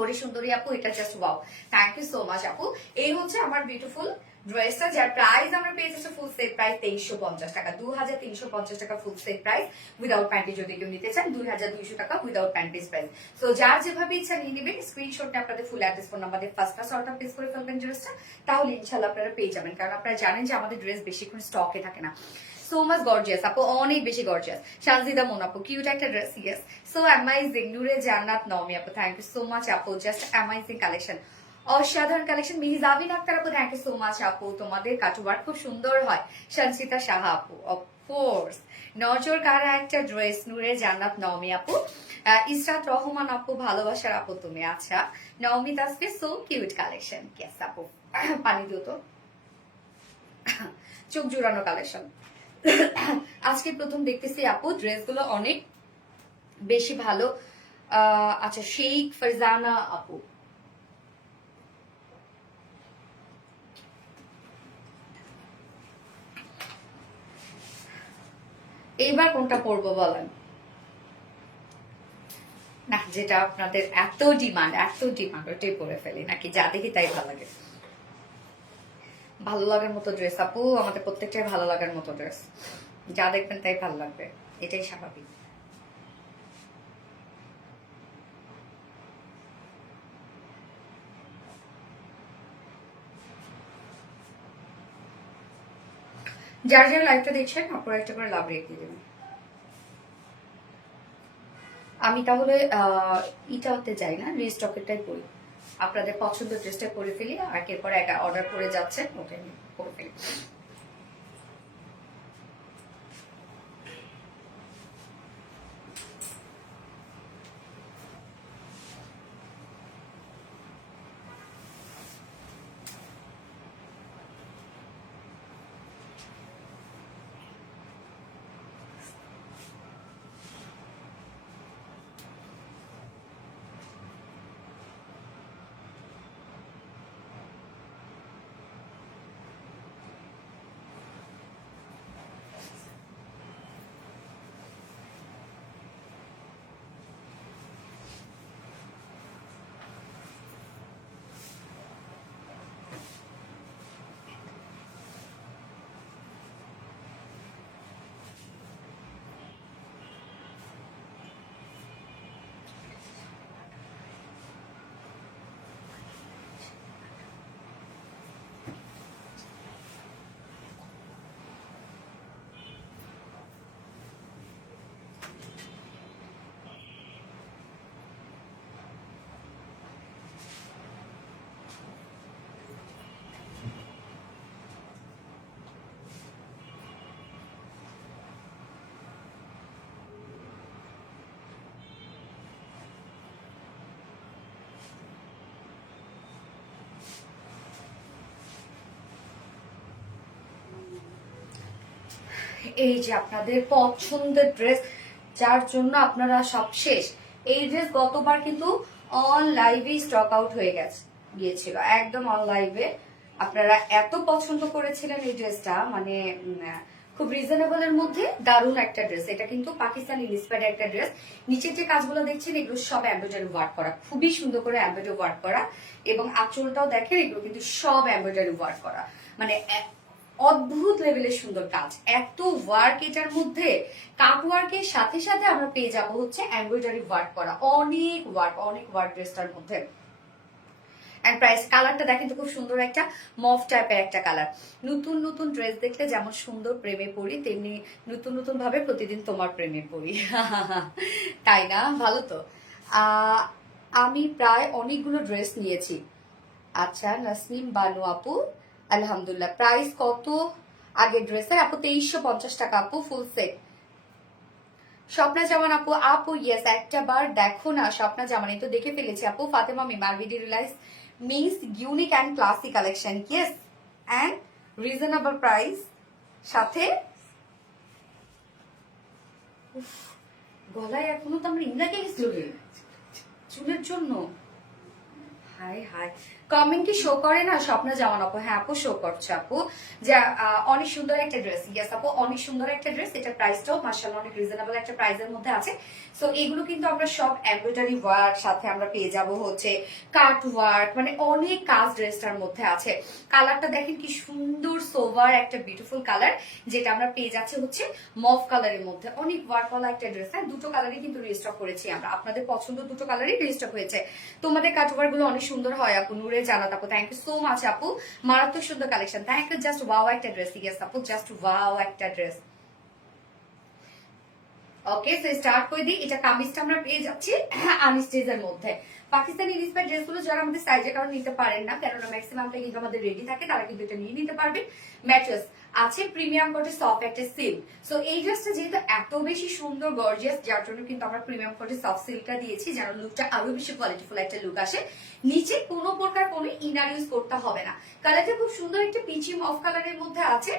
ওরে সুন্দরী আপু, এটা just wow, thank you so much আপু। এই হচ্ছে আমার বিউটিফুল ড্রেসটা, যার প্রাইস আমরা পেয়ে যাচ্ছি ফুল সেট প্রাইস 2350 টাকা, 2350 টাকা full set price. Without panty যদি কেউ নিতে চান 2200 টাকা উইদাউট প্যান্টিস প্রাইস। সো যার যেভাবে ইচ্ছা নিয়ে নেবেন, স্ক্রিনশটে আপনাদের ফুল অ্যাড্রেস ফোন নাম্বার দিয়ে ফার্স্ট অর্ডার প্লেস করে ফেলবেন ড্রেসটা, তাহলে ইনশাল্লাহ আপনারা পেয়ে যাবেন। কারণ আপনারা জানেন যে আমাদের ড্রেস বেশিক্ষণ স্টকে থাকে না। সো মাচ গর্জিয়াস আপু, অনেক বেশি গর্জিয়াস। শানজিদা মন আপু, কিউট একটা ড্রেস, ইয়েস সো অ্যামাইজিং। নূরে জান্নাত নওমি আপু, থ্যাংক ইউ সো মাচ আপু, জাস্ট অ্যামাইজিং কালেকশন, অসাধারণ কালেকশন। মিহিজাবিন আক্তার আপু, থ্যাংক ইউ সো মাচ আপু, তোমাদের কাটওয়ার্ক খুব সুন্দর হয়। সঞ্চিতা সাহা আপু, অফকোর্স নজর কারা একটা ড্রেস, নূরে জান্নাত নওমি আপু। ইসরাত রহমান আপু, ভালোবাসার আপু তুমি, আচ্ছা। Naomi Tasfi, so cute collection, yes আপু। পানি দিও তো, চোখ জুড়ানো কালেকশন। আজকে প্রথম দেখতেছি আপু, ড্রেসগুলো অনেক বেশি ভালো। আচ্ছা, শেখ ফারজানা আপু, এইবার কোনটা পরবো বলেন? না, যেটা আপনাদের এত ডিমান্ড ওটাই পরে ফেলি, নাকি যা দেখি তাই ভালো লাগে? ভালো লাগার মতো ড্রেস আপু, আমাদের প্রত্যেকটাই ভালো লাগার মতো ড্রেস, যা দেখবেন তাই ভালো লাগবে, এটাই স্বাভাবিক। যার যার লাইফটা দেখছেন আপনারা একটা করে লাভ রেখে দেবেন। আমি তাহলে ইটাতে যাই না, রিস্টকেরটাই পরি, আপনাদের পছন্দের ড্রেসটা পরে ফেলি, একের পর এক অর্ডার করে যাচ্ছেন, ওটাই পরে ফেলি। এই যে আপনাদের পছন্দের ড্রেস, যার জন্য আপনারা সব শেষ। এই ড্রেস গতবার কিন্তু অন লাইভে স্টক আউট হয়ে গিয়েছিল, একদম অন লাইভে। আপনারা এত পছন্দ করেছিলেন এই ড্রেসটা, মানে খুব রিজনেবল এর মধ্যে দারুণ একটা ড্রেস। এটা কিন্তু পাকিস্তানি ইন্সপায়ার্ড একটা ড্রেস। নিচের যে কাজগুলো দেখছেন এগুলো সব এমব্রয়ডারি ওয়ার্ক করা, খুবই সুন্দর করে এমব্রয়ডারি ওয়ার্ক করা। এবং আঁচলটাও দেখেন, এগুলো কিন্তু সব এমব্রয়ডারি ওয়ার্ক করা, মানে অদ্ভুত লেভেলের সুন্দর কাজ। এত ওয়ার্ক এটার মধ্যে, কাট ওয়ার্কের সাথে সাথে আমরা পেয়ে যাবো হচ্ছে এমব্রয়ডারি ওয়ার্ক করা, অনেক ওয়ার্ক ড্রেসটার মধ্যে। এন্ড প্রাইস, কালারটা দেখেন তো খুব সুন্দর একটা মফ টাইপের একটা কালার। নতুন নতুন ড্রেস দেখলে যেমন সুন্দর প্রেমে পড়ি, তেমনি নতুন নতুন ভাবে প্রতিদিন তোমার প্রেমে পড়ি। তাই না? ভালো তো। আমি প্রায় অনেকগুলো ড্রেস নিয়েছি। আচ্ছা, নাসনিম বানু আপু, আলহামদুলিল্লাহ। প্রাইস কত আগের ড্রেসের? আপু 2350 টাকা আপু, ফুল সেট। স্বপ্না জামান আপু, আপু ইয়েস, একটা বার দেখো না স্বপ্না জামান। এই তো দেখে ফেলেছি আপু। Fatema Mim, RBD realise means unique and classy collection, yes, and reasonable price. সাথে গলায় এখনো তো আমরা ইন্দাকে গেছিল চুলের জন্য। হাই হাই, কমেন্ট কি শো করে না স্বপ্না জামান আপু? হ্যাঁ আপু, শো করছে আপু। যে অনেক সুন্দর একটা ড্রেস, ইয়েস আপু, অনেক সুন্দর একটা ড্রেস। এটা প্রাইসটাও মাশাআল্লাহ অনেক রিজনেবল একটা প্রাইসের মধ্যে আছে। সো এগুলো কিন্তু আমরা সব এমব্রয়ডারি ওয়ার্ক, সাথে আমরা পেয়ে যাব হচ্ছে কাট ওয়ার্ক, মানে অনেক কাজ ড্রেসটার মধ্যে আছে। কালারটা দেখেন কি সুন্দর, সোভার একটা বিউটিফুল কালার, যেটা আমরা পেয়ে যাচ্ছে হচ্ছে মফ কালারের মধ্যে। অনেক ওয়ার্কওয়ালা একটা ড্রেস। হ্যাঁ, দুটো কালারই কিন্তু রিস্টক করেছি আমরা, আপনাদের পছন্দ দুটো কালারই রিস্টক হয়েছে। তোমাদের কাট ওয়ার্ক গুলো অনেক সুন্দর হয় আপু। নূরে জানাত আপু, থ্যাংক ইউ সো মাচ আপু, মারাত্মক সুন্দর collection, thank you. Just wow একটা ড্রেস, ইয়েস আপু, জাস্ট ওয়াও একটা ড্রেস। ওকে, সো স্টার্ট করে দিই। এটা কামিজটা আমরা পেয়ে যাচ্ছি আনস্টিচের মধ্যে। পাকিস্তানি ইন্সপায়ার্ড ড্রেসগুলো যারা আমাদের সাইজের কারণে নিতে পারেন না, কেননা ম্যাক্সিমামটা কিন্তু আমাদের রেডি থাকে, তারা কিন্তু এটা নিয়ে নিতে পারবেন। ম্যাট্রেস আছে প্রিমিয়াম কোটে সফট একটা সিল্ক। সো এই ড্রেসটা যেহেতু এত বেশি সুন্দর গর্জিয়াস, যার জন্য কিন্তু আমরা প্রিমিয়াম কোটে সফট সিল্কটা দিয়েছি, যেন লুকটা আরো বেশি কোয়ালিটিফুল একটা লুক আসে। নিচে কোনো প্রকার কোনো ইনার ইউজ করতে হবে না। কালারটা খুব সুন্দর একটা পিচি অফ কালারের মধ্যে আছে।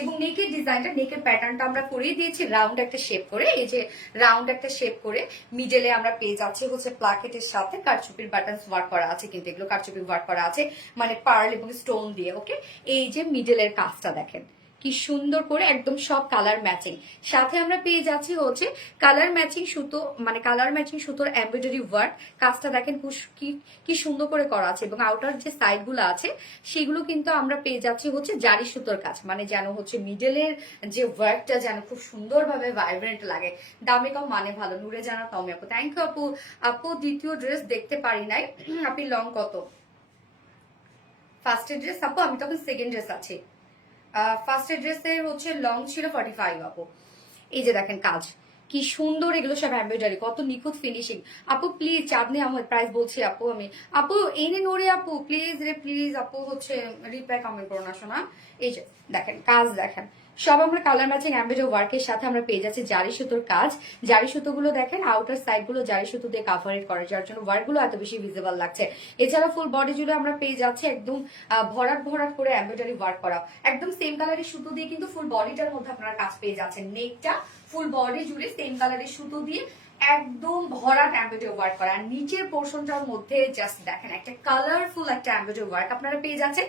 এবং নেকের ডিজাইনটা, নেকের প্যাটার্নটা আমরা করিয়ে দিয়েছি রাউন্ড একটা শেপ করে। এই যে রাউন্ড একটা শেপ করে মিডলে আমরা পেয়ে যাচ্ছি হচ্ছে প্লাকেটের সাথে কারচুপির বাটনস ওয়ার্ক করা আছে, কিন্তু এগুলো কারচুপি ওয়ার্ক করা আছে, মানে পার্ল এবং স্টোন দিয়ে। ওকে, এই যে মিডলের কাজটা দেখেন কি সুন্দর করে, একদম সব কালার ম্যাচিং। সাথে আমরা পেয়ে যাচ্ছি হচ্ছে কালার ম্যাচিং সুতো, মানে কালার ম্যাচিং সুতোর এমব্রয়ডারি ওয়ার্ক। কাজটা দেখেন কি সুন্দর করে করা আছে। এবং আউটার যে সাইড গুলো আছে সেগুলো কিন্তু আমরা পেয়ে যাচ্ছি হচ্ছে জারি সুতোর কাজ, মানে যেন হচ্ছে মিডলের যে ওয়ার্কটা যেন খুব সুন্দরভাবে ভাইব্রেন্ট লাগে। দামে কম মানে ভালো। নূরে জানা তমে আপু, থ্যাংক ইউ আপু। আপু দ্বিতীয় ড্রেস দেখতে পারি নাই, আপনি লং কত? ফার্স্ট ড্রেস আপু, আমি তখন সেকেন্ড ড্রেস আছে। ফার্স্ট ড্রেসের হচ্ছে লং ছিল 45 আপু। এই যে দেখেন কাজ কি সুন্দর, এগুলো সব এমব্রয়ডারি, কত নিখুঁত ফিনিশিং। আপু প্লিজ, চাঁদনি আহমেদ, প্রাইস বলছি আপু আমি। আপু এনে নোরে আপু, প্লিজ রে প্লিজ আপু, হচ্ছে রিপ্লাই কমেন্ট করো না শোনা। এই যে দেখেন কাজ, দেখেন সব আমরা কালার ম্যাচিং এমব্রয়ডারি ওয়ার্কের সাথে আমরা পেয়ে যাচ্ছি জারি সুতোর কাজ। জারি সুতোগুলো দেখেন আউটার সাইড গুলো জারি সুতো দিয়ে কাভারেট করে, যার জন্য ওয়ার্ক গুলো এত বেশি ভিজিবল লাগছে। এছাড়া ফুল বডি জুড়ে আমরা পেয়ে যাচ্ছি একদম ভরাট ভরাট করে এমব্রয়ডারি ওয়ার্ক করা, একদম সেম কালারের সুতো দিয়ে কিন্তু ফুল বডিটার মধ্যে আপনারা কাজ পেয়ে যাচ্ছেন। নেকটা ফুল বডি জুড়ে সেম কালারের সুতো দিয়ে একদম ভরাট এমব্রয়ডারি ওয়ার্ক করা। আর নিচের পোর্শনটার মধ্যে জাস্ট দেখেন একটা কালারফুল একটা এমব্রয়ডারি ওয়ার্ক আপনারা পেয়ে যাচ্ছেন।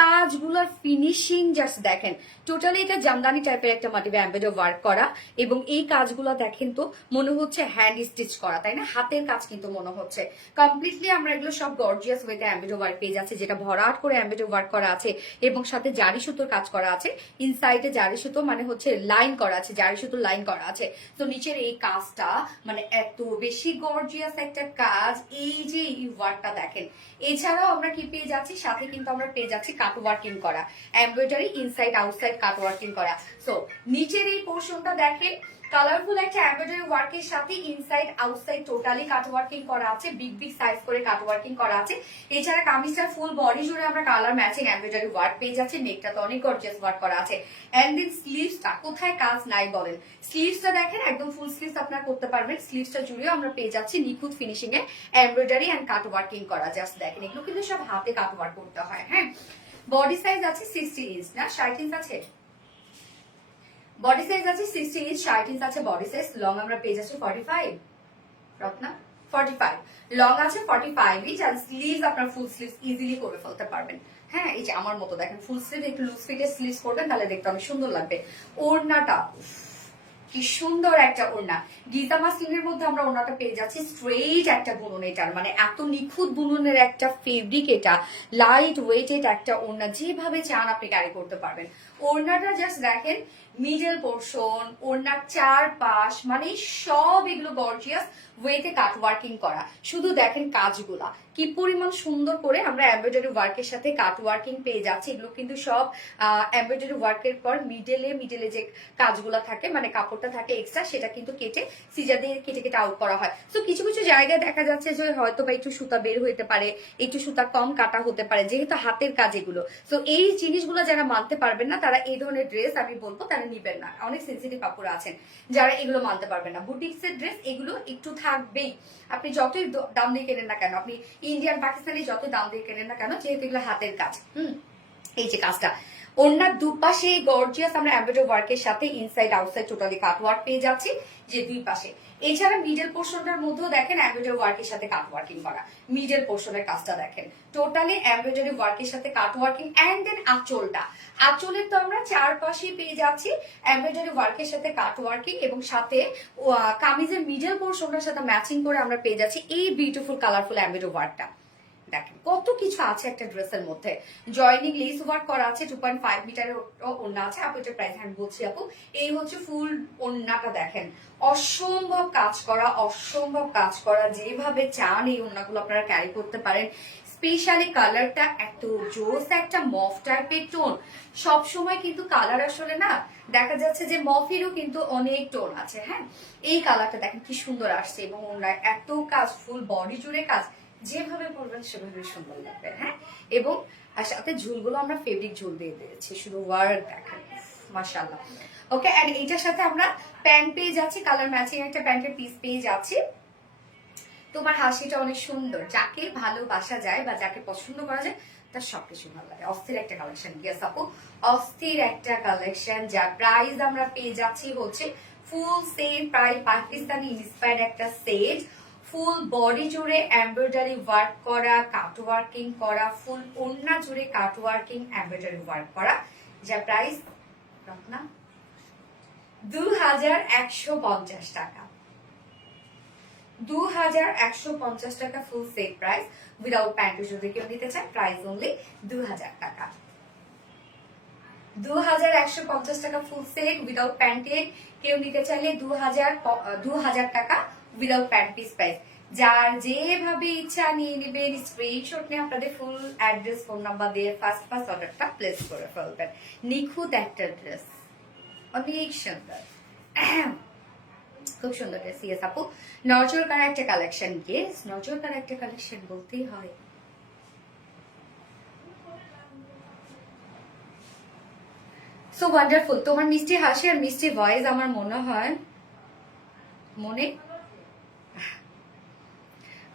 কাজগুলোর ফিনিশিং জাস্ট দেখেন, টোটালি এটা জামদানি টাইপের একটা মাটিভে এমব্রয়ডারি ওয়ার্ক করা। এবং এই কাজগুলো দেখেন তো মনে হচ্ছে হ্যান্ড স্টিচ করা, তাই না? হাতের কাজ কিন্তু মনে হচ্ছে কমপ্লিটলি। আমরা এগুলো সব গর্জিয়াস ওয়েতে এমব্রয়ডারি ওয়ার্ক পেয়ে যাচ্ছে, যেটা ভরাট করে এমব্রয়ডারি ওয়ার্ক করা আছে এবং সাথে জারি সুতোর কাজ করা আছে। ইনসাইডে জারি সুতো মানে হচ্ছে লাইন করা আছে, জারি সুতোর লাইন করা আছে। তো নিচের এই কাজটা মানে এত বেশি গর্জিয়াস একটা কাজ, এই যে এই ওয়ার্কটা দেখেন। এছাড়াও আমরা কি পেয়ে যাচ্ছি, সাথে কিন্তু আমরা পেয়ে যাচ্ছি কাট ওয়ার্কিং করা, এমব্রয়ডারি ইনসাইড আউটসাইড কাট ওয়ার্কিং করা। সো নিচের এই পোর্শনটা দেখেন কালারফুল একটা এমব্রয়ডারি ওয়ার্কের সাথে ইনসাইড আউটসাইড টোটালি কাট ওয়ার্কিং করা আছে, বিগ বিগ সাইজ করে কাট ওয়ার্কিং করা আছে। এছাড়া কামিজটার ফুল বডি জুড়ে আমরা কালার ম্যাচিং এমব্রয়ডারি ওয়ার্ক পেয়ে যাচ্ছি। নেকটা তো অনেক গর্জিয়াস ওয়ার্ক করা আছে। এন্ড দেন স্লিভসটা কোথায় কাজ নাই বলেন? স্লিভসটা দেখেন একদম ফুল স্লিভস আপনারা করতে পারবেন। স্লিভসটা জুড়েও আমরা পেয়ে যাচ্ছি নিখুঁত ফিনিশিং এ এমব্রয়ডারি এন্ড কাট ওয়ার্কিং করা। জাস্ট দেখেন এগুলো কিন্তু সব হাতে কাট ওয়ার্ক করতে হয়। হ্যাঁ, বডি সাইজ আছে 60 ইঞ্চ, না 60 ইঞ্চ আছে? বডি সাইজ আছে 60 ইঞ্চ, 60 ইঞ্চ আছে বডি সাইজ। লং আমরা পেয়ে যাচ্ছি 45, রত্না 45 লং আছে, 45 ইঞ্চ। আর স্লিভস আপনার ফুল স্লিভস ইজিলি করে ফেলতে পারবেন। হ্যাঁ, এই যে আমার মতো দেখেন ফুল স্লিভ, একটু লুজ ফিটের স্লিভস করবেন, তাহলে দেখতে অনেক সুন্দর লাগবে। ওড়নাটা কি সুন্দর একটা ওড়না, গিজা মাসলিনের মধ্যে আমরা ওড়নাটা পেয়ে যাচ্ছি স্ট্রেইট একটা বুনন। এটার মানে এত নিখুঁত বুননের একটা ফেব্রিক, এটা লাইট ওয়েটেড একটা ওড়না, যেভাবে চান আপনি ক্যারি করতে পারবেন। ওড়নাটা জাস্ট দেখেন, মিডল পোর্শন, ওড়নার চারপাশ, মানে সব এগুলো গর্জিয়াস ওয়েতে কাট ওয়ার্কিং করা। শুধু দেখেন কাজগুলা কি পরিমাণ সুন্দর করে আমরা এমব্রয়ডারি ওয়ার্কের সাথে কাট ওয়ার্কিং পেয়ে যাচ্ছি। এগুলো কিন্তু সব এমব্রয়ডারি ওয়ার্কের পর মিডলে যে কাজগুলা থাকে, মানে কাপড়টা থাকে এক্সট্রা, সেটা কিন্তু কেটে সিজা দিয়ে কেটে কেটে আউট করা হয়। তো কিছু কিছু জায়গায় দেখা যাচ্ছে যে হয়তো বা একটু সুতা বের হইতে পারে, একটু সুতা কম কাটা হতে পারে, যেহেতু হাতের কাজ এগুলো। তো এই জিনিসগুলো যারা মানতে পারবেন না, তারা এই ধরনের ড্রেস আমি বলবো তারা নিবেন না। অনেক সেন্সিটিভ কাপড় আছেন যারা এগুলো মানতে পারবেন না। বুটিক্সের ড্রেস এগুলো একটু থাকবেই, আপনি যতই দাম দিয়ে কেনেন না কেন, আপনি ইন্ডিয়ান পাকিস্তানি যতই দাম দিয়ে কেনেন না কেন, যেহেতু এগুলো হাতের কাজ। এই যে কাজটা, ওড়নার দুপাশে গর্জিয়াস আমরা এমব্রয়ডারি ওয়ার্কের সাথে ইনসাইড আউটসাইড টোটালি কাট ওয়ার্ক পেয়ে যাচ্ছি, যে দুই পাশে। এছাড়া মিডল পোর্শনটার মধ্যেও দেখেন এমব্রয়ডারি ওয়ার্কের সাথে কাট ওয়ার্কিং করা। মিডল পোর্শনের কাজটা দেখেন টোটালি এমব্রয়ডারি ওয়ার্কের সাথে কাট ওয়ার্কিং। এন্ড দেন আঁচলের তো আমরা চারপাশে পেয়ে যাচ্ছি এমব্রয়ডারি ওয়ার্কের সাথে কাট ওয়ার্কিং, এবং সাথে কামিজের মিডল পোর্শনটার সাথে ম্যাচিং করে আমরা পেয়ে যাচ্ছি এই বিউটিফুল কালারফুল এমব্রয়ডারি ওয়ার্কটা। দেখেন কত কিছু আছে একটা ড্রেসের মধ্যে। জয়নিং লেস ওয়ার্ক করা আছে, 2.5 মিটারের ওড়না আছে। আপু এটা প্রাইস আমি বলছি আপু, এই হচ্ছে ফুল ওড়নাটা। দেখেন অসম্ভব কাজ করা, অসম্ভব কাজ করা। যেভাবে চান এই ওড়নাগুলো আপনারা ক্যারি করতে পারেন। স্পেশালি কালারটা এত জোস, একটা মফ টাইপের টোন। সব সময় কিন্তু কালার আসলে না, দেখা যাচ্ছে যে মফেরও কিন্তু অনেক টোন আছে। হ্যাঁ, এই কালারটা দেখেন কি সুন্দর আসছে, এবং ওড়নায় এত কাজ, ফুল বডি জুড়ে কাজ, যেভাবে পরবেন সেভাবে সুন্দর লাগবে। হ্যাঁ, এবং আর সাথে ঝুলগুলো আমরা ফেব্রিক ঝুল দিয়ে দিয়েছি, শুধু ওয়ার্ক দেখেন, মাশাআল্লাহ। ওকে, এন্ড এইটার সাথে আমরা প্যান্ট পেয়ে যাচ্ছি, কালার ম্যাচিং একটা প্যান্টের পিস পেয়ে যাচ্ছি। তোমার হাসিটা অনেক সুন্দর, যাকে ভালোবাসা যায় বা যাকে পছন্দ করা যায় তার সবকিছু ভালো লাগে। অস্থির একটা কালেকশন, ইয়েস আপু, অস্থির একটা কালেকশন। যার প্রাইস আমরা পেয়ে যাচ্ছি হচ্ছে ফুল সেট প্রায় পাকিস্তানি ইন্সপায়ার্ড একটা সেট, ফুল বডি জুড়ে এমব্রয়ডারি ওয়ার্ক করা, কাট ওয়ার্কিং করা, ফুল ওড়না জুড়ে কাট ওয়ার্কিং এমব্রয়ডারি ওয়ার্ক করা। যার প্রাইস না 2150 টাকা, 2150 টাকা full set price. Without pant যদি কেউ নিতে চায়, প্রাইস অনলি 2000 টাকা। 2150 টাকা ফুল সেট উইদাউট প্যান্টে কেউ নিতে চাইলে 2000 টাকা উইদাউট প্যান্ট পিস প্রাইস। যার যেভাবে ইচ্ছা নিয়ে নেবেন, স্ক্রিনশট নিয়ে আপনাদের ফুল অ্যাড্রেস ফোন নাম্বার দিয়ে ফার্স্ট অর্ডারটা প্লেস করে ফেলবেন। নিখুঁত একটা ড্রেস, অনেক সুন্দর, খুব সুন্দর ড্রেস। ইয়েস আপু, নজর কারা একটা কালেকশন। ইয়েস, নজর কারা একটা কালেকশন বলতেই হয়। সো ওয়ান্ডারফুল, তোমার মিষ্টি হাসি আর মিষ্টি ভয়েস আমার মনে হয় মনে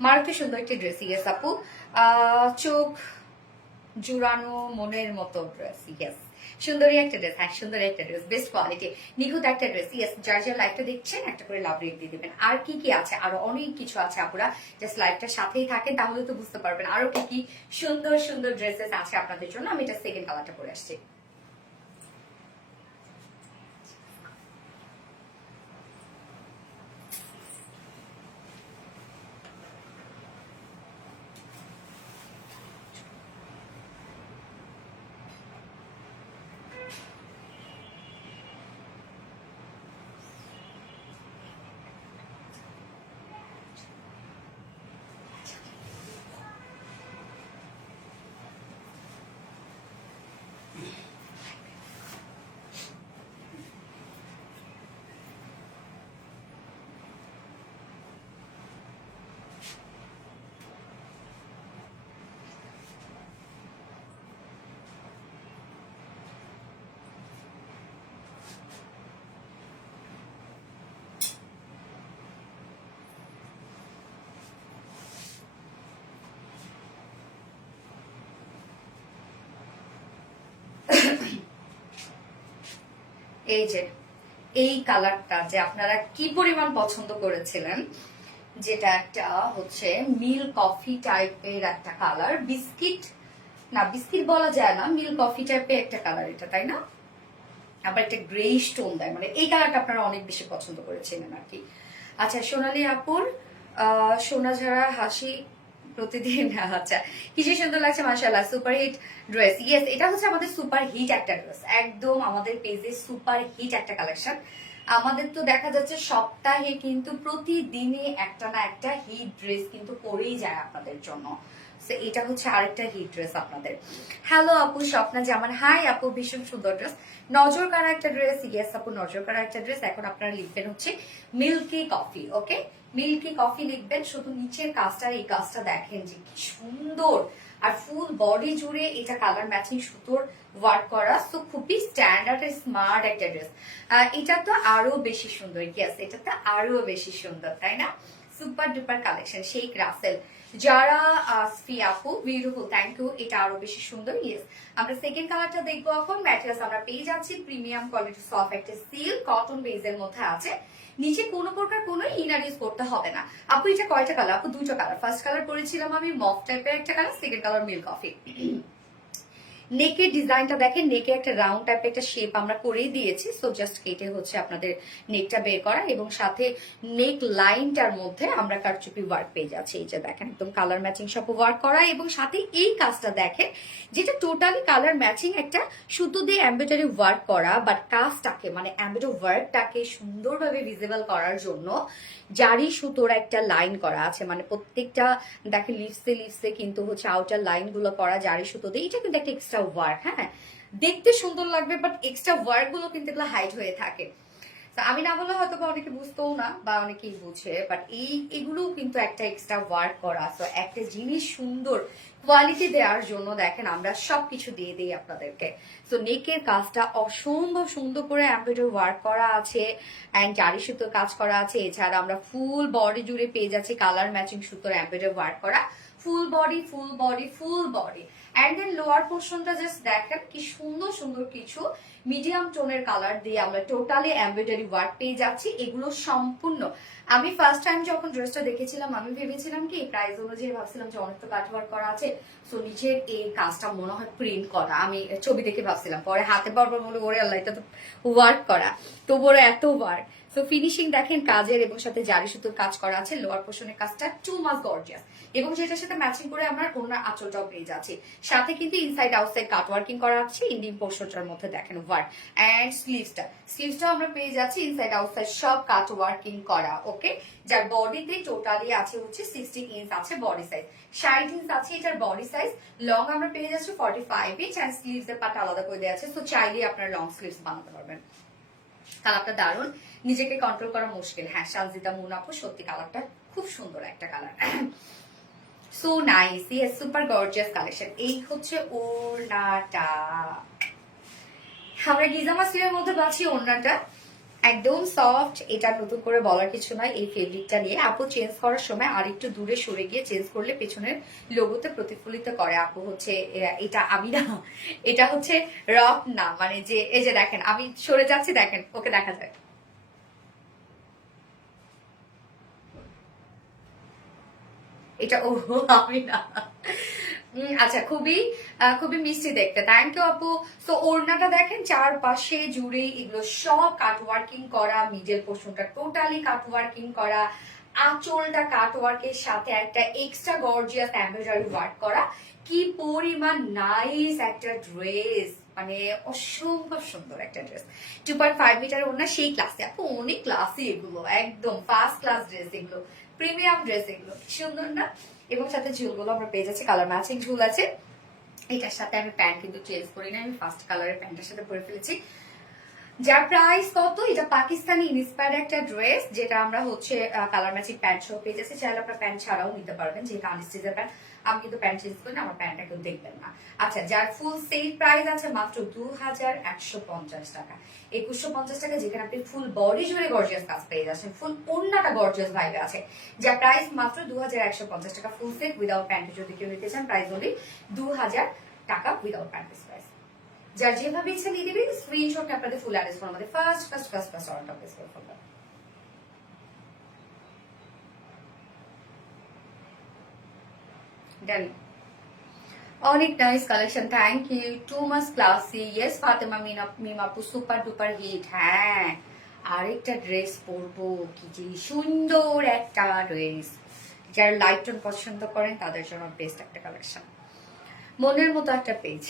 মারুতি সুন্দর একটি ড্রেস। ইয়েস আপু, চোখ জুড়ানো মনের মতো ড্রেস। ইয়েস, সুন্দরী একটা ড্রেস। হ্যাঁ, সুন্দর একটা ড্রেস, বেস্ট কোয়ালিটি, নিখুঁত একটা ড্রেস। ইয়েস, যার যার লাইফটা দেখছেন একটা করে লাভ রেট দিয়ে দেবেন। আর কি কি আছে, আরো অনেক কিছু আছে আপুরা, জাস্ট লাইফটার সাথেই থাকেন, তাহলে তো বুঝতে পারবেন আরো কি কি সুন্দর সুন্দর ড্রেসেস আছে আপনাদের জন্য। আমি এটা সেকেন্ড কালারটা পরে আসছি। এই যে এই কালারটা যে আপনারা কি পরিমাণ পছন্দ করেছিলেন, যেটা একটা হচ্ছে মিল কফি টাইপের একটা কালার, বিস্কিট না বিস্কিট বলা যায় না, মিল কফি টাইপের একটা কালার এটা, তাই না? আবার একটা গ্রে স্টোন দেয়, মানে এই কালারটা আপনারা অনেক বেশি পছন্দ করেছিলেন আর কি। আচ্ছা, সোনালী আপুর সোনা ঝাড়া হাসি প্রতিদিন। আচ্ছা, কিসে সুন্দর লাগছে মাশাআল্লাহ, সুপার হিট ড্রেস। ইয়েস, এটা হচ্ছে আমাদের সুপার হিট একটা ড্রেস, একদম আমাদের পেজে সুপার হিট একটা কালেকশন। আমাদের তো দেখা যাচ্ছে সপ্তাহে কিন্তু প্রতিদিনে একটা না একটা হিট ড্রেস কিন্তু পরেই যায় আপনাদের জন্য। এটা হচ্ছে আরেকটা হিট ড্রেস আপনাদের। হ্যালো আপু, স্বপ্না জামান। হাই আপু, ভীষণ সুন্দর ড্রেস, নজর কারা একটা ড্রেস। ইয়েস আপু, নজর কারা একটা ড্রেস। এখন আপনারা লিখবেন হচ্ছে মিল্কি কফি। ওকে, মিল্কি কফি লিখবেন। শুধু নিচের কাজটা, এই কাজটা দেখেন যে কি সুন্দর, আর ফুল বডি জুড়ে এটা কালার ম্যাচিং সুতোর ওয়ার্ক করা। তো খুবই স্ট্যান্ডার্ড স্মার্ট একটা ড্রেস। এটা তো আরো বেশি সুন্দর। ইয়েস, এটা তো আরো বেশি সুন্দর, তাই না? Super duper collection, Sheikh Rasel, Zara Asfi আপু, বিউটিফুল, থ্যাংক ইউ। এটা আরো বেশি সুন্দর। ইয়েস, আমরা সেকেন্ড কালারটা দেখবো এখন। ম্যাটেরিয়ালস আমরা পেয়ে যাচ্ছি প্রিমিয়াম কোয়ালিটি সফট একটা সিল্ক কটন বেজের মধ্যে আছে। নিচে কোনো প্রকার কোনো ইনার ইউজ করতে হবে না। আপু এটা কয়টা কালার? আপু দুটো কালার। ফার্স্ট কালার পরেছিলাম আমি মফ টাইপের একটা colour, second colour milk coffee. নেকের ডিজাইনটা দেখেন, নেকে একটা রাউন্ড টাইপের একটা শেপ আমরা করেই দিয়েছি। সো জাস্ট কেটে হচ্ছে আপনাদের নেকটা বের করা, এবং সাথে নেক লাইনটার মধ্যে আমরা কারচুপি ওয়ার্ক পেয়ে যাচ্ছি। এই যে দেখেন, একদম কালার ম্যাচিং সব ওয়ার্ক করা, এবং সাথে এই কাজটা দেখেন যেটা টোটালি কালার ম্যাচিং একটা সুতো দিয়ে এমব্রয়ডারি ওয়ার্ক করা, বাট কাজটাকে মানে এমব্রয়ডারি ওয়ার্কটাকে সুন্দরভাবে ভিজিবল করার জন্য জারি সুতোর একটা লাইন করা আছে। মানে প্রত্যেকটা দেখেন লিপসে কিন্তু হচ্ছে আউটার লাইন গুলো করা জারি সুতো দিয়ে। এটা কিন্তু একটা এক্সট্রা ওয়ার্ক, হ্যাঁ, দেখতে সুন্দর লাগবে, বাট এক্সট্রা ওয়ার্ক গুলো কিন্তু এগুলো হাইড হয়ে থাকে। আমি না বলে হয়তো বা অনেকে বুঝতেও না, বা অনেকেই বুঝে, বাট এগুলো কিন্তু একটা এক্সট্রা ওয়ার্ক করা। তো একটা জিনিস সুন্দর কোয়ালিটি দেওয়ার জন্য দেখেন আমরা সবকিছু দিয়ে দিই আপনাদেরকে। তো নেকের কাজটা অসম্ভব সুন্দর করে এমব্রয়ডারি ওয়ার্ক করা আছে, অ্যান্ড জারি সুতোর কাজ করা আছে। এছাড়া আমরা ফুল বডি জুড়ে পেয়ে যাচ্ছি কালার ম্যাচিং সুতোর এমব্রয়ডারি ওয়ার্ক করা, full body full body full body. And then lower পোর্শনটা জাস্ট দেখেন কি সুন্দর সুন্দর কিছু মিডিয়াম টোনের কালার দিয়ে আমরা টোটালি এমব্রয়ডারি ওয়ার্ক পেয়ে যাচ্ছি। এগুলো সম্পূর্ণ, আমি ফার্স্ট টাইম যখন ড্রেসটা দেখেছিলাম আমি ভেবেছিলাম কি প্রাইস অনুযায়ী ভাবছিলাম যে অনেক তো কাট ওয়ার্ক করা আছে, সো নিচের এই কাজটা মনে হয় প্রিন্ট করা, আমি ছবি দেখে ভাবছিলাম। পরে হাতে পারবার বলে ওরে আল্লাহ, এটা তো ওয়ার্ক করা, তো বড় এত ওয়ার্ক। সো ফিনিশিং দেখেন কাজের, এবং সাথে জারি সুতোর কাজ করা আছে। লোয়ার পোর্শনের কাজটা টু মাস গর্জিয়াস, এবং যেটার সাথে ম্যাচিং করে আমরা ওনার আঁচলটাও পেয়ে যাচ্ছি। সাথে কিন্তু ইনসাইড আউটসাইড কাট ওয়ার্কিং করা আছে। ইন্ডিং পোর্শনটার মধ্যে দেখেন ওয়ার্ক, অ্যান্ড স্লিভসটাও আমরা পেয়ে যাচ্ছি ইনসাইড আউটসাইড সব কাট ওয়ার্কিং করা। ওকে, যার বডিতে টোটালি আছে হচ্ছে 60 ইঞ্চ আছে বডি সাইজ, 60 ইঞ্চ আছে এটার বডি সাইজ। লং আমরা পেয়ে যাচ্ছি 45 ইঞ্চ, অ্যান্ড স্লিভস এর পার্ট আলাদা করে দেওয়া আছে। সো চাইলে আপনারা লং স্লিভস বানাতে পারবেন। কালারটা দারুণ, নিজেকে কন্ট্রোল করা মুশকিল। হ্যাঁ, সানজিদা মুনাফু, সত্যি কালারটা খুব সুন্দর একটা colour. So nice, yes, super gorgeous collection. এই হচ্ছে ওড়নাটা, আমরা গিজা মাসলিনের মধ্যে পাচ্ছি ওড়নাটা, একদম সফট। এটা নতুন করে বলার কিছু নয়। এই ফেব্রিকটা নিয়ে আপু চেঞ্জ করার সময় আর একটু দূরে সরে গিয়ে চেঞ্জ করলে পেছনের লোগোতে প্রতিফলিত করে। আপু হচ্ছে এটা আমি না, এটা হচ্ছে রক না, মানে যে এই যে দেখেন আমি সরে যাচ্ছি, দেখেন ওকে দেখা যায়। এটা ও আমি না। আচ্ছা, খুবই খুবই মিষ্টি দেখতে, থ্যাংক ইউ আপু। তো ওড়নাটা দেখেন চারপাশে জুড়ে এগুলো সব কাট ওয়ার্কিং করা, মিডল পোর্শনটা টোটালি কাট ওয়ার্কিং করা, আঁচলটা কাট ওয়ার্কের সাথে একটা এক্সট্রা গর্জিয়াস এমব্রয়ডারি ওয়ার্ক করা। কি পরিমাণ নাইস একটা ড্রেস, মানে অসম্ভব সুন্দর একটা ড্রেস। 2.5 মিটার ওড়না, সেই ক্লাসে আপু, অনেক ক্লাসে এগুলো, একদম ফার্স্ট ক্লাস ড্রেস এগুলো, প্রিমিয়াম ড্রেস এগুলো, সুন্দর না? এবং সাথে ঝুলগুলো আমরা পেয়ে যাচ্ছি কালার ম্যাচিং ঝুল আছে। এটার সাথে আমি প্যান্ট কিন্তু চেঞ্জ করি না, আমি ফার্স্ট কালারের প্যান্টের সাথে পরে ফেলেছি। যার প্রাইস কত, এটা পাকিস্তানি ইন্সপায়ার্ড একটা ড্রেস, যেটা আমরা হচ্ছে কালার ম্যাচিং প্যান্ট সহ পেয়ে যাচ্ছি। চাইলে আপনার প্যান্ট ছাড়াও নিতে পারবেন, যেহেতু আনস্টিচের প্যান্ট। আমি কিন্তু প্যান্ট চেঞ্জ করি না, আমার প্যান্টটা কেউ দেখবেন না। আচ্ছা, যার ফুল সেল প্রাইস আছে মাত্র 2150 টাকা। 2150 টাকা, যেখানে আপনি ফুল বডি জুড়ে গর্জিয়াস কাজ পেয়ে যাচ্ছেন, ফুল ওড়নাটা গর্জিয়াস ভাইবে আছে। যার প্রাইস মাত্র 2150 টাকা, ফুল সেট উইদাউট প্যান্ট। যদি কেউ নিতে চান প্রাইস হলে 2000 টাকা উইদাউট প্যান্ট প্রাইস। যার যেভাবে ইচ্ছা নিয়ে দিবেন, স্ক্রিনশট আপনাদের ফুল অ্যাড্রেস ফোন আমাদের ফার্স্ট অর্ডারটা প্লেস করে ফেলবেন। ডান। অনেক nice collection, thank you, too much classy. Yes Fatema মিমাপু, সুপার ডুপার হিট। হ্যাঁ, আরেকটা ড্রেস পরবো, কি যে সুন্দর একটা ড্রেস। যারা লাইট টোন পছন্দ করেন তাদের জন্য বেস্ট একটা কালেকশন, মনের মতো একটা পেজ।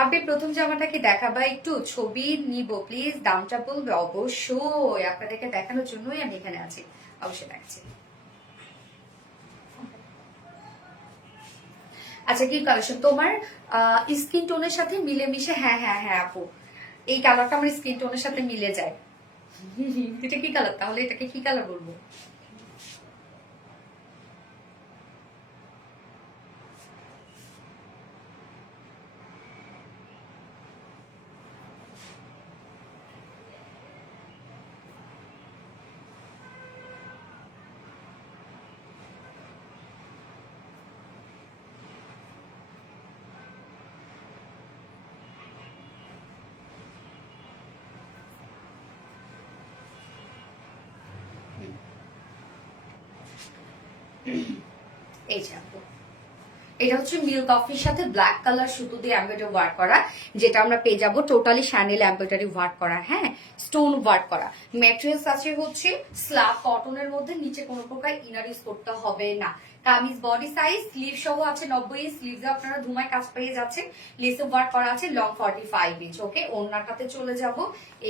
আপনি প্রথম জামাটাকে দেখাবা, একটু ছবি নিব প্লিজ, দামটা বলবে। অবশ্যই আপনাদেরকে দেখানোর জন্যই আমি এখানে আছি, অবশ্যই দেখাচ্ছি। আচ্ছা, কি কালেকশন তোমার স্কিন টোনের সাথে মিলেমিশে? হ্যাঁ হ্যাঁ হ্যাঁ আপু, এই কালারটা আমার স্কিন টোনের সাথে মিলে যায়। এটা কি কালার তাহলে? এটাকে কি কালার বলবো? এই যে আপু, এটা হচ্ছে মিল্ক কফির সাথে ব্ল্যাক কালার সুতো দিয়ে এমব্রয়ডারি ওয়ার্ক করা, যেটা আমরা পেয়ে যাবো টোটালি শ্যানেল এমব্রয়ডারি ওয়ার্ক করা, হ্যাঁ, স্টোন ওয়ার্ক করা। ম্যাটেরিয়ালস আছে হচ্ছে স্ল্যাব কটনের মধ্যে, নিচে কোনো প্রকার ইনার ইউজ করতে হবে না। কামিজ বডি সাইজ, স্লিভ সহ আছে 90 ইঞ্চ, স্লিভে আপনারা ধুমায় কাজ পেয়ে যাচ্ছেন, লেসে ওয়ার্ক করা আছে লং 45 ইঞ্চ। ওকে, ওড়নাটাতে চলে যাব।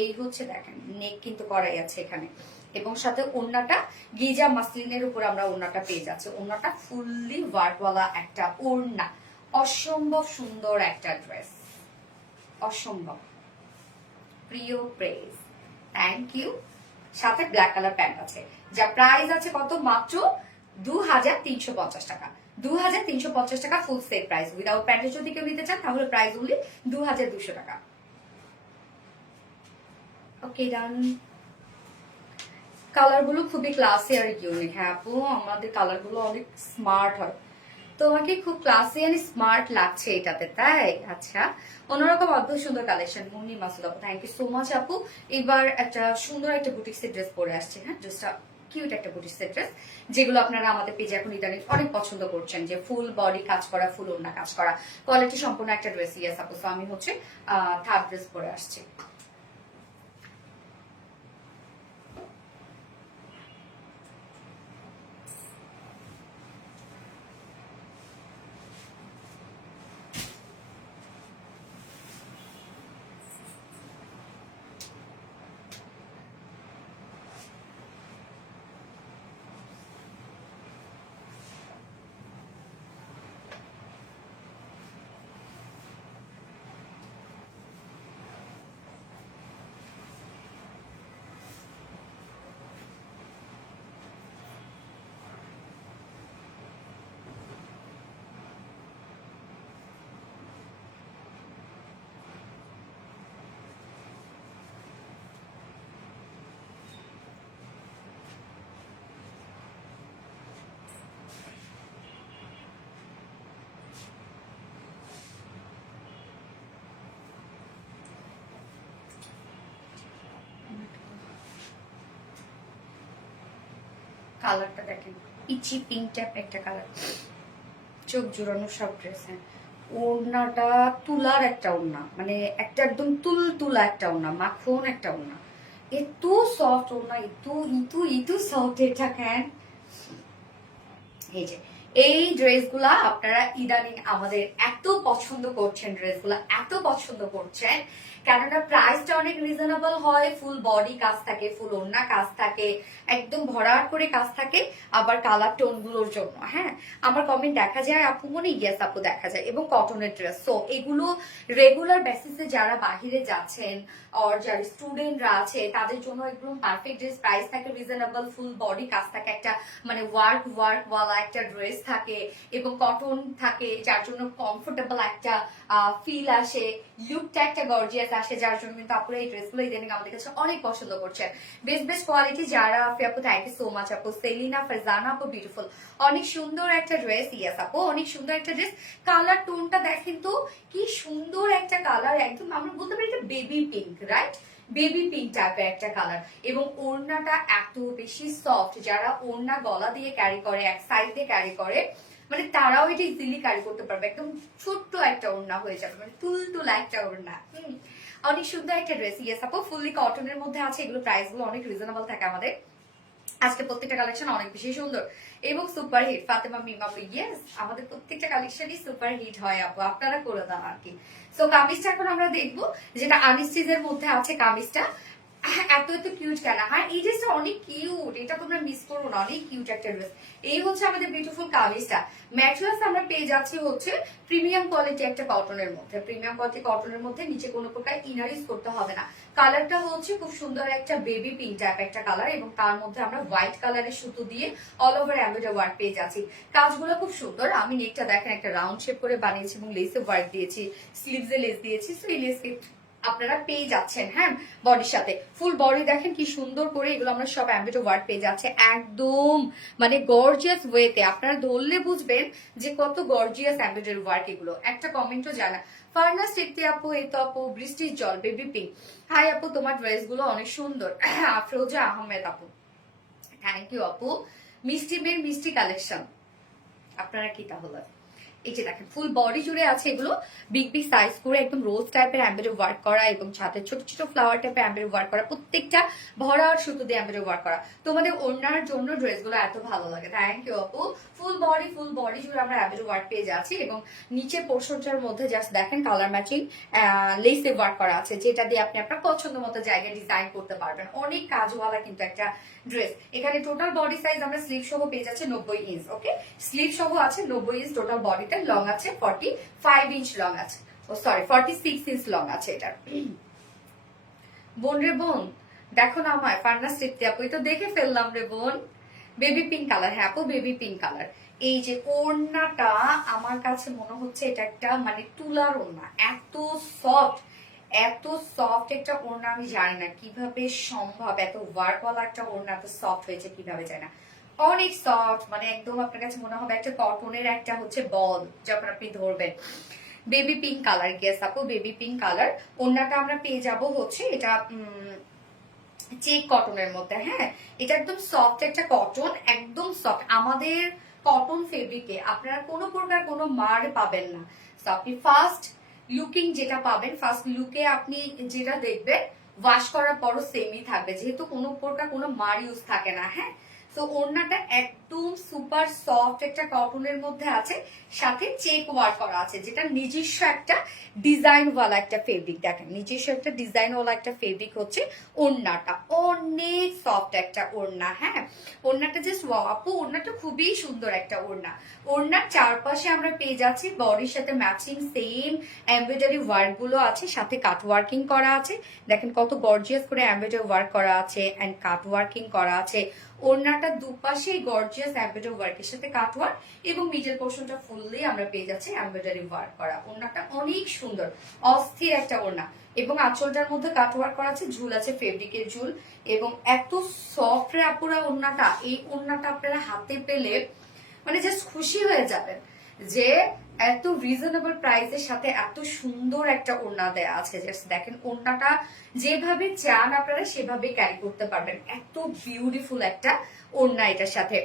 এই হচ্ছে দেখেন নেক কিন্তু করাই আছে এখানে, এবং সাথে ওড়নাটা গিজা মাসলিনের উপর আমরা ওড়নাটা পেয়ে যাচ্ছি। ওড়নাটা ফুললি ওয়ার্কওয়ালা একটা ওড়না, অসম্ভব সুন্দর একটা ড্রেস, অসম্ভব। প্রিয় প্রেস, থ্যাংক ইউ। সাথে ব্ল্যাক কালার প্যান্ট আছে, যা প্রাইস আছে কত? মাত্র 2350 টাকা। 2350 টাকা ফুল সেট প্রাইস। উইদাউট প্যান্টের যদি কেউ নিতে চান তাহলে প্রাইস অনলি 2200 টাকা। ওকে, ডান। কালার গুলো খুবই ক্লাসি আর ইউনিক। হ্যাঁ আপু, আমাদের কালার গুলো অনেক স্মার্ট হয়। তোমাকে খুব ক্লাসি আর স্মার্ট লাগছে এটাতে, তাই? আচ্ছা, অন্যরকম অদ্ভুত সুন্দর কালেকশন। মুন্নি মাসুদ আপু, থ্যাংক ইউ সো মাচ আপু। এবার একটা সুন্দর একটা বুটিক্সের ড্রেস পরে আসছে, হ্যাঁ, ড্রেসটা কিউট একটা বুটিক্সের ড্রেস, যেগুলো আপনারা আমাদের পেজে এখন ইদানিং অনেক পছন্দ করছেন, যে ফুল বডি কাজ করা, ফুল ওড়না কাজ করা, কোয়ালিটি সম্পূর্ণ একটা ড্রেস। ইয়েস আপু, তো আমি হচ্ছে থার্ড ড্রেস পরে আসছি। কালারটা দেখেন, ইচি পিঙ্ক টাইপ একটা কালার, চোখ জুড়ানো সব ড্রেস। হ্যাঁ, ওড়নাটা তুলার একটা ওড়না, মানে একটা একদম তুলা একটা ওড়না, মাখন একটা ওড়না, এত সফট ওড়না, এত সফট এটা। কেন এই যে এই ড্রেসগুলা আপনারা ইদানিং আমাদের এত পছন্দ করছেন, ড্রেসগুলা এত পছন্দ করছেন, কেননা প্রাইসটা অনেক রিজনেবল হয়, ফুল বডি কাজ থাকে, ফুল ওড়না কাজ থাকে, একদম ভরাট করে কাজ থাকে, আবার কালার টোন গুলোর জন্য। হ্যাঁ, আমার কমেন্ট দেখা যায় আপু মনে, ইয়েস আপু দেখা যায়, এবং কটনের ড্রেস। সো এগুলো রেগুলার বেসিসে যারা বাহিরে যাচ্ছেন আর যারা স্টুডেন্টরা আছে তাদের জন্য একদম পারফেক্ট ড্রেস, প্রাইস থাকে রিজনেবল, ফুল বডি কাজ থাকে, একটা মানে ওয়ার্ক ওয়ালা একটা ড্রেস। থাকে এবং কটন থাকে, যার জন্য কমফোর্টেবল একটা ফিল আসে, লুকটা একটা গর্জিয়াস আসে, যার জন্য কিন্তু আপুরা এই ড্রেসগুলো ইদানিং আমাদের কাছে অনেক পছন্দ করছেন। Best best quality. যারা আপু থ্যাংক ইউ সো মাচ আপু। সেলিনা ফারজানা আপু বিউটিফুল, অনেক সুন্দর একটা ড্রেস। ইয়েস আপু অনেক সুন্দর একটা ড্রেস। কালার টোনটা দেখেন তো কি সুন্দর একটা কালার, একদম আমরা বলতে পারি এটা baby pink, right? Baby pink টাইপের একটা কালার। এবং ওড়নাটা এত বেশি সফট, যারা ওড়না গলা দিয়ে ক্যারি করে, এক সাইড দিয়ে ক্যারি করে, মানে তারাও এটা ইজিলি ক্যারি করতে পারবে। একদম ছোট্ট একটা ওড়না হয়ে যাবে, মানে তুলতুলা একটা ওড়না। অনেক সুন্দর একটা ড্রেস। ইয়েস আপু ফুললি কটনের মধ্যে আছে। এগুলো প্রাইস গুলো অনেক রিজনেবল থাকে আমাদের। আজকে প্রত্যেকটা কালেকশন অনেক বেশি সুন্দর এবং সুপার হিট। ফাতেমা মিম আপু ইয়েস, আমাদের প্রত্যেকটা কালেকশনই সুপার হিট হয় আপু, আপনারা করে দেন আর কি। সো কামিজটা এখন আমরা দেখবো, যেটা আনিস্টিজের মধ্যে আছে কামিজটা। এত এত কিউট কেন? হ্যাঁ এই ড্রেসটা অনেক কিউট, এটা তোমরা মিস করো না, অনেক কিউট একটা ড্রেস। এই হচ্ছে আমাদের বিউটিফুল কামিজটা। ম্যাটেরিয়ালস আমরা পেয়ে যাচ্ছি হচ্ছে প্রিমিয়াম কোয়ালিটি একটা কটনের মধ্যে। প্রিমিয়াম কোয়ালিটি কটনের মধ্যে নিচে কোনো প্রকার ইনার ইউজ করতে হবে না। কালারটা হচ্ছে খুব সুন্দর একটা বেবি পিঙ্ক টাইপ একটা কালার, এবং তার মধ্যে আমরা হোয়াইট কালারের সুতো দিয়ে অল ওভার এমব্রয়ডারি ওয়ার্ক পেয়ে যাচ্ছি। কাজগুলো খুব সুন্দর। আমি নেকটা দেখেন একটা রাউন্ড শেপ করে বানিয়েছি এবং লেসে ওয়ার্ক দিয়েছি, স্লিভসে লেস দিয়েছি। সো এই লেসকে আপনারা পেয়ে যাচ্ছেন হ্যাঁ বডির সাথে। ফুল বডি দেখেন কি সুন্দর করে, এগুলো আমরা সব এমব্রয়ডারি ওয়ার্ক পেয়ে যাচ্ছে একদম মানে গর্জিয়াস ওয়েতে। আপনারা ধরলে বুঝবেন যে কত গর্জিয়াস এমব্রয়ডারি ওয়ার্ক এগুলো। একটা কমেন্টও জানা ফারনাস টিকতে আপু, এই তো আপু বৃষ্টির জল বেবি পিঙ্ক। হাই আপু তোমার ড্রেস গুলো অনেক সুন্দর। আফরোজা আহমেদ আপু থ্যাংক ইউ আপু। মিষ্টি মেয়ের মিষ্টি কালেকশন আপনারা কি তাহলে? এই যে দেখেন ফুল বডি জুড়ে আছে এগুলো বিগ বিগ সাইজ করে একদম রোজ টাইপের এমব্রয়ডারি ওয়ার্ক করা, এবং সাথে ছোট ছোট ফ্লাওয়ার টাইপের এমব্রয়ডারি ওয়ার্ক করা, প্রত্যেকটা ভরা আর সুতো দিয়ে এমব্রয়ডারি ওয়ার্ক করা। তোমাদের ওড়নার জন্য ড্রেসগুলো এত ভালো লাগে। থ্যাংক ইউ আপু। ফুল বডি জুড়ে আমরা এমব্রয়ডারি ওয়ার্ক পেয়ে যাচ্ছি, এবং নিচের পোর্শনটার মধ্যে জাস্ট দেখেন কালার ম্যাচিং লেসে ওয়ার্ক করা আছে, যেটা দিয়ে আপনি আপনার পছন্দ মতো জায়গায় ডিজাইন করতে পারবেন। অনেক কাজওয়ালা কিন্তু একটা ড্রেস। এখানে টোটাল বডি সাইজ আমরা স্লিভ সহ পেয়ে যাচ্ছে 90 ইঞ্চ। ওকে স্লিভ সহ আছে 90 ইঞ্চ টোটাল বডিতে। লং আছে 45 ইঞ্চ লং আছে, ও সরি 46 ইঞ্চ লং আছে এটার। বোন রে বোন দেখো না আমায় ফারনাস তৃপ্তি আপু, তো দেখে ফেললাম রে বোন। বেবি পিঙ্ক কালার, হ্যাঁ আপু বেবি পিঙ্ক কালার। এই যে ওড়নাটা আমার কাছে মনে হচ্ছে এটা একটা মানে তুলার ওড়না, এত সফট এত সফট একটা ওড়না। আমি জানি না কিভাবে সম্ভব, এত ওয়ার্কওয়ালা একটা ওড়না এত সফট হয়েছে কিভাবে জানি না। অনেক সফট, মানে একদম আপনার কাছে মনে হবে একটা কটনের একটা হচ্ছে বল যখন আপনি ধরবেন। বেবি পিঙ্ক কালার, গেস আপু বেবি পিঙ্ক কালার। ওড়নাটা আমরা পেয়ে যাব হচ্ছে এটা চেক কটনের মধ্যে। হ্যাঁ এটা একদম সফট একটা কটন, একদম সফট। আমাদের কটন ফেব্রিকে আপনারা কোনো প্রকার কোনো মার পাবেন না। তো আপনি ফার্স্ট লুকিং যেটা পাবেন, ফার্স্ট লুকে আপনি যেটা দেখবেন ওয়াশ করার পরও সেমই থাকবে, যেহেতু কোনো প্রকার কোনো মার ইউজ থাকে না। হ্যাঁ তো ওড়নাটা একদম সুপার সফট একটা কটনের মধ্যে আছে, সাথে চেক ওয়ার্ক করা আছে, যেটা নিজস্ব একটা ডিজাইন ওয়ালা একটা ফেব্রিক। দেখেন নিজস্ব একটা ডিজাইন ওয়ালা একটা ফেব্রিক হচ্ছে ওড়নাটা। অনেক সফট একটা ওড়না। হ্যাঁ ওড়নাটা জাস্ট ওয়াও আপু, ওড়নাটা খুবই সুন্দর একটা ওড়না। ওড়নার চারপাশে আমরা পেয়ে যাচ্ছি বডির সাথে ম্যাচিং সেম এমব্রয়ডারি ওয়ার্ক গুলো আছে, সাথে কাট ওয়ার্কিং করা আছে। দেখেন কত গর্জিয়াস করে এমব্রয়ডারি ওয়ার্ক করা আছে এন্ড কাট ওয়ার্কিং করা আছে। ওড়নাটা দুপাশে গর্জিয়াস এমব্রয়ডারি ওয়ার্কের সাথে কাট ওয়ার্ক, এবং মিডল পোর্শনটা ফুললি আমরা পেয়ে যাচ্ছি এমব্রয়ডারি ওয়ার্ক করা। ওড়নাটা অনেক সুন্দর অস্থির একটা ওড়না, এবং আঁচলটার মধ্যে কাট ওয়ার্ক করা আছে, ঝুল আছে ফেব্রিকের ঝুল, এবং এত সফট রে আপুরা ওড়নাটা। এই ওড়নাটা আপনারা হাতে পেলে মানে জাস্ট খুশি হয়ে যাবেন যে এত রিজনেবল প্রাইসের সাথে এত সুন্দর একটা ওড়না দেয়া আছে। জাস্ট দেখেন ওড়নাটা যেভাবে চান আপনারা সেভাবে ক্যারি করতে পারবেন। এত বিউটিফুল একটা ওড়না এটার সাথে।